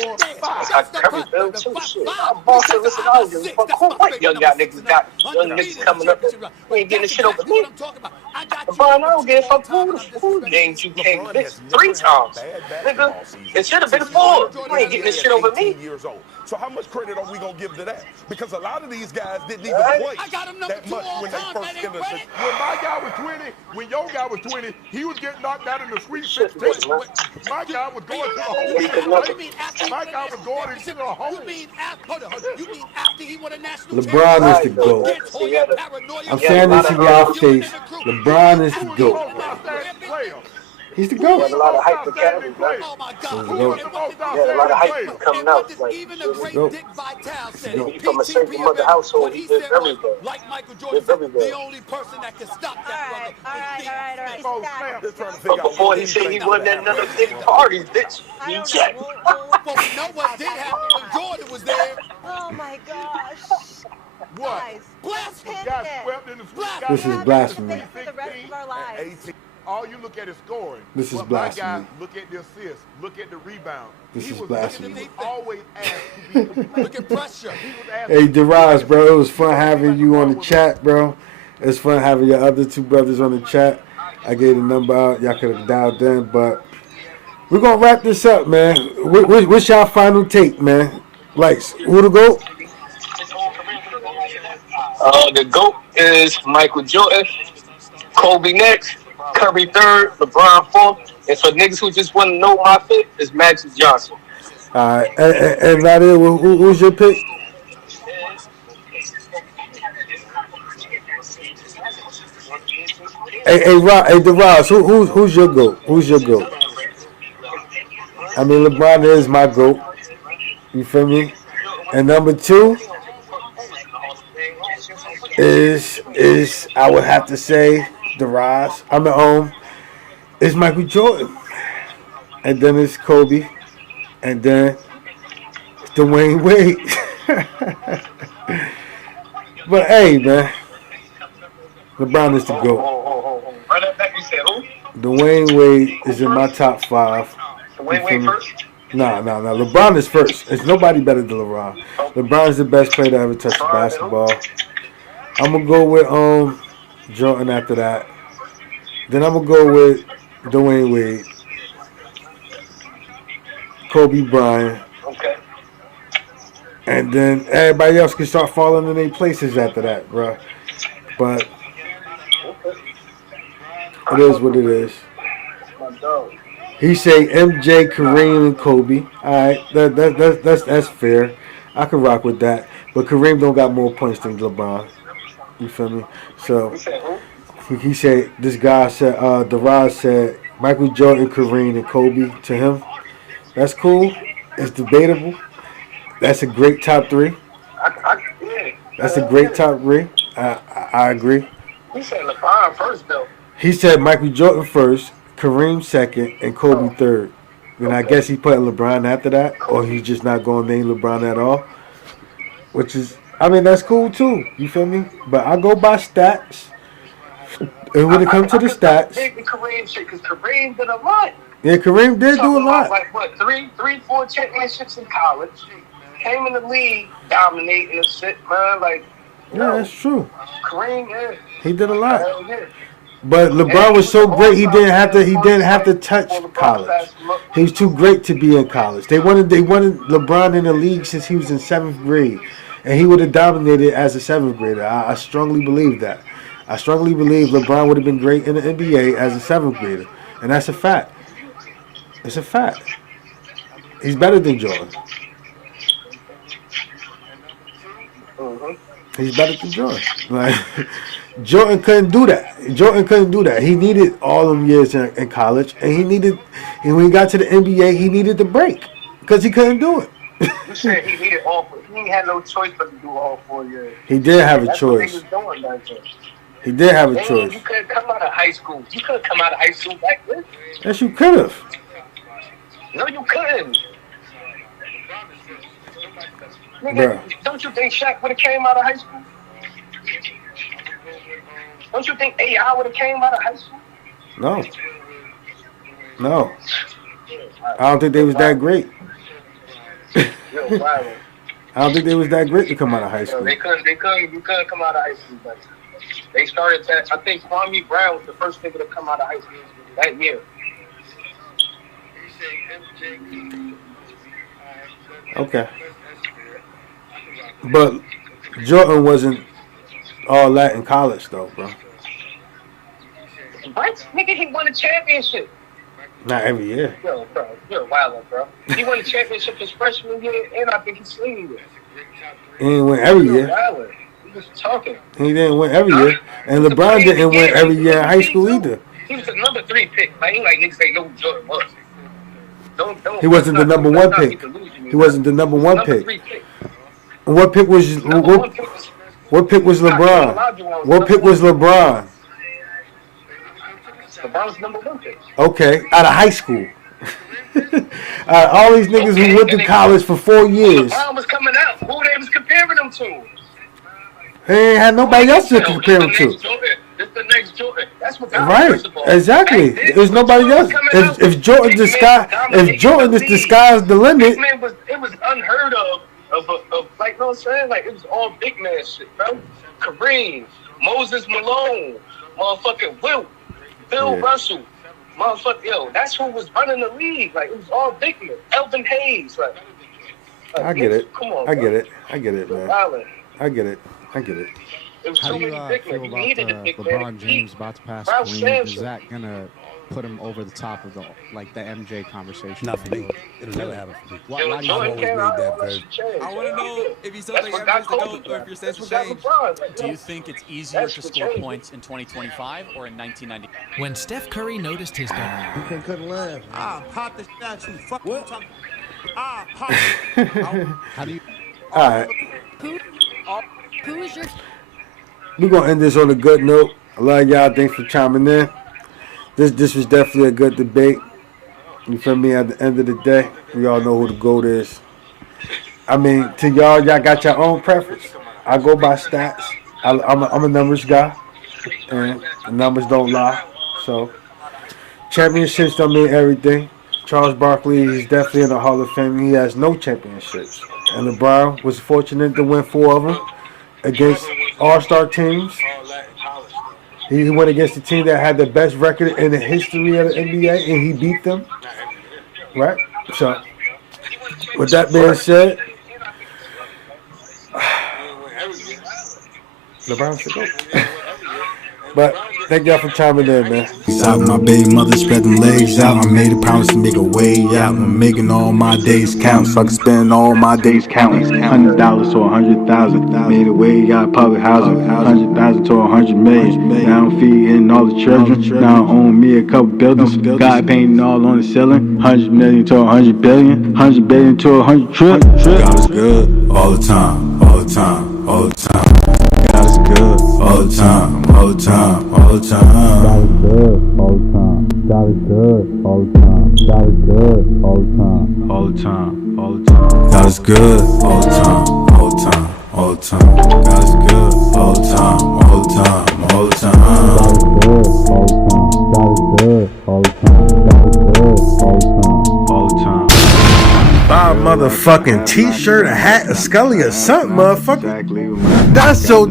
there. I Curry Bill too. Shit. I'm bossing. Listen, I don't give a fuck who what young guy niggas got. Young niggas coming up. We ain't getting shit over me. LeBron, I don't give a fuck who names you came this 3 times. Nigga, it should have been 4. You ain't getting this shit over me. Years old. So how much credit are we gonna give to that? Because a lot of these guys didn't even play that much when they first entered the. When my guy was 20, when your guy was 20, he was getting knocked out in the Sweet 16. My guy was going to the home game. My guy was going into the home. You mean after he won a national LeBron is the GOAT. I'm saying this in y'all face. LeBron is the GOAT. He's the He GOAT. had a lot of hype for Cavs, man. He's the GOAT. He had a lot of hype coming out. Like, He's the GOAT. He's the GOAT. he from a single mother household. He did very well. Did very well. But before he said he wasn't at none of big parties, bitch, he checked. But we know what did happen when Jordan was there. Oh my gosh. What? Guys, Blasphemy. Got swept in the Sweet. This is blasphemy. for the rest of our lives. All you look at is scoring. This is but blasphemy. My guy, look at the assist. Look at the rebound. This he is was blasphemy. He was always asked to be complete. Look at pressure. He was asked Hey, Deraz, bro, it was fun having you on the chat, bro. It's fun having your other two brothers on the chat. I gave the number out. Y'all could have dialed in, but we're going to wrap this up, man. What's y'all final take, man? Like, who the GOAT? The GOAT is Michael Jordan. Kobe next. Curry third. LeBron fourth. And for niggas who just want to know my pick, it's Magic Johnson. All right. And Nadia, who's your pick? Hey, DeRoz, who's your GOAT? Who's your GOAT? I mean, LeBron is my GOAT. You feel me? And number 2 is I would have to say DeRoz. I'm at home. It's Michael Jordan. And then it's Kobe. And then it's Dwayne Wade. But hey, man. LeBron is the GOAT. Run that back, you said who? Dwayne Wade is in my top 5. Dwayne Wade first? No. LeBron is first. There's nobody better than LeBron. LeBron is the best player to ever touch the basketball. I'm going to go with Jordan after that. Then I'm going to go with Dwayne Wade. Kobe Bryant. Okay. And then everybody else can start falling in their places after that, bro. But it is what it is. He say MJ, Kareem, and Kobe. All right, that's fair. I can rock with that. But Kareem don't got more points than LeBron. You feel me? So he said this guy said DeRoz said Michael Jordan, Kareem, and Kobe to him. That's cool. It's debatable. That's a great top 3. That's a great top 3. I agree. He said LeBron first, though. He said Michael Jordan first, Kareem second, and Kobe third. Then I guess he put LeBron after that, or he's just not going to name LeBron at all. Which is, I mean, that's cool too. You feel me? But I go by stats. And when it comes to the stats, Big the Kareem shit, because Kareem did a lot. yeah, Kareem did do a lot. Like what, 4 championships in college. Came in the league, dominating the shit, man. Like, Yeah, that's true. Kareem, yeah. He did a lot. Hell yeah. But LeBron was so great he didn't have to touch college. He was too great to be in college. They wanted LeBron in the league since he was in 7th grade. And he would have dominated as a 7th grader. I strongly believe that. I strongly believe LeBron would have been great in the NBA as a 7th grader. And that's a fact. It's a fact. He's better than Jordan. He's better than Jordan. Like, Jordan couldn't do that. He needed all them years in college, and when he got to the NBA, he needed the break because he couldn't do it. You said he needed all 4. He had no choice but to do all 4 years. He did have a That's choice. What he was doing back then. He did have a Man, choice. You couldn't come out of high school. You couldn't come out of high school back then. Yes, you could have. No, you couldn't. Nigga, Bruh. don't you think Shaq would have came out of high school? Don't you think AI would have came out of high school? No. I don't think they was that great. I don't think they was that great to come out of high school. You couldn't come out of high school back then. They started that. I think Kwame Brown was the first nigga to come out of high school that year. Okay. But Jordan wasn't all that in college, though, bro. What? Nigga, he won a championship. Not every year. Yo, bro, you're a wilder, bro. He won a championship his freshman year, and I think his senior year. He didn't win every You're a year. wilder. You just talking. He didn't win every year. And LeBron didn't win every year in high school either. He was the number 3 pick. Like, he like niggas say no Jordan was. Don't, He wasn't the number 1 pick. He wasn't the number 1 pick. And what pick was what pick was LeBron? What pick was LeBron? LeBron's number 1 pick. Okay, out of high school. All these niggas who went to college for 4 years. LeBron was coming out. Who they was comparing him to? They ain't had nobody else to compare him to. This the next Jordan. That's what Right, exactly. There's nobody else. If Jordan is the sky's the limit. Man was, it was unheard of like, you know what I'm saying? Like, it was all big man shit, bro. Kareem, Moses Malone, motherfucking Wilt, Bill Russell, motherfucker, yo, that's who was running the league. Like, it was all big men. Elvin Hayes, like I get it. Come on, I get it, man. I get it. It was How do you feel about LeBron James about to pass Kareem? Is that gonna put him over the top of the MJ conversation? Not for me. It'll never happen for me. Why do you always made that very. I want to know if you still think MJ's the GOAT or if your sense will change. Do you think it's easier to score points in 2025 or in 1990? When Steph Curry noticed his dad. You couldn't laugh. Pop the statue. Fuck what? Pop. How do you? All right. Who is your? We're going to end this on a good note. I love y'all. Thanks for chiming in. This was definitely a good debate. You feel me? At the end of the day, we all know who the GOAT is. I mean, to y'all got your own preference. I go by stats. I'm a numbers guy, and the numbers don't lie. So, championships don't mean everything. Charles Barkley is definitely in the Hall of Fame. He has no championships. And LeBron was fortunate to win 4 of them against all-star teams. He went against the team that had the best record in the history of the NBA, and he beat them. Right? So, with that being said, LeBron's the GOAT. But thank y'all for chiming in, man. Out my baby mother spread them legs out. I made a promise to make a way out. I'm making all my days count, so I can spend all my days counting. $100 to 100,000. Made a way out public housing. 100,000 to 100 million. Now I'm feeding all the children. Now I own me a couple buildings. God painting all on the ceiling. 100 million to 100 billion. 100 billion to 100 trillion. God is good all the time, all the time, all the time. God is good all the time, all the time, all the time. God is good all the time. God is good all the time. God is good all the time, all the time, all the time. God is good all the time, all the time, all the time. God is good all the time, all the time, all the time. God is good all the time. God is good all the time. All the time. Buy a motherfucking t-shirt, a hat, a scully, or something, motherfucker. That's so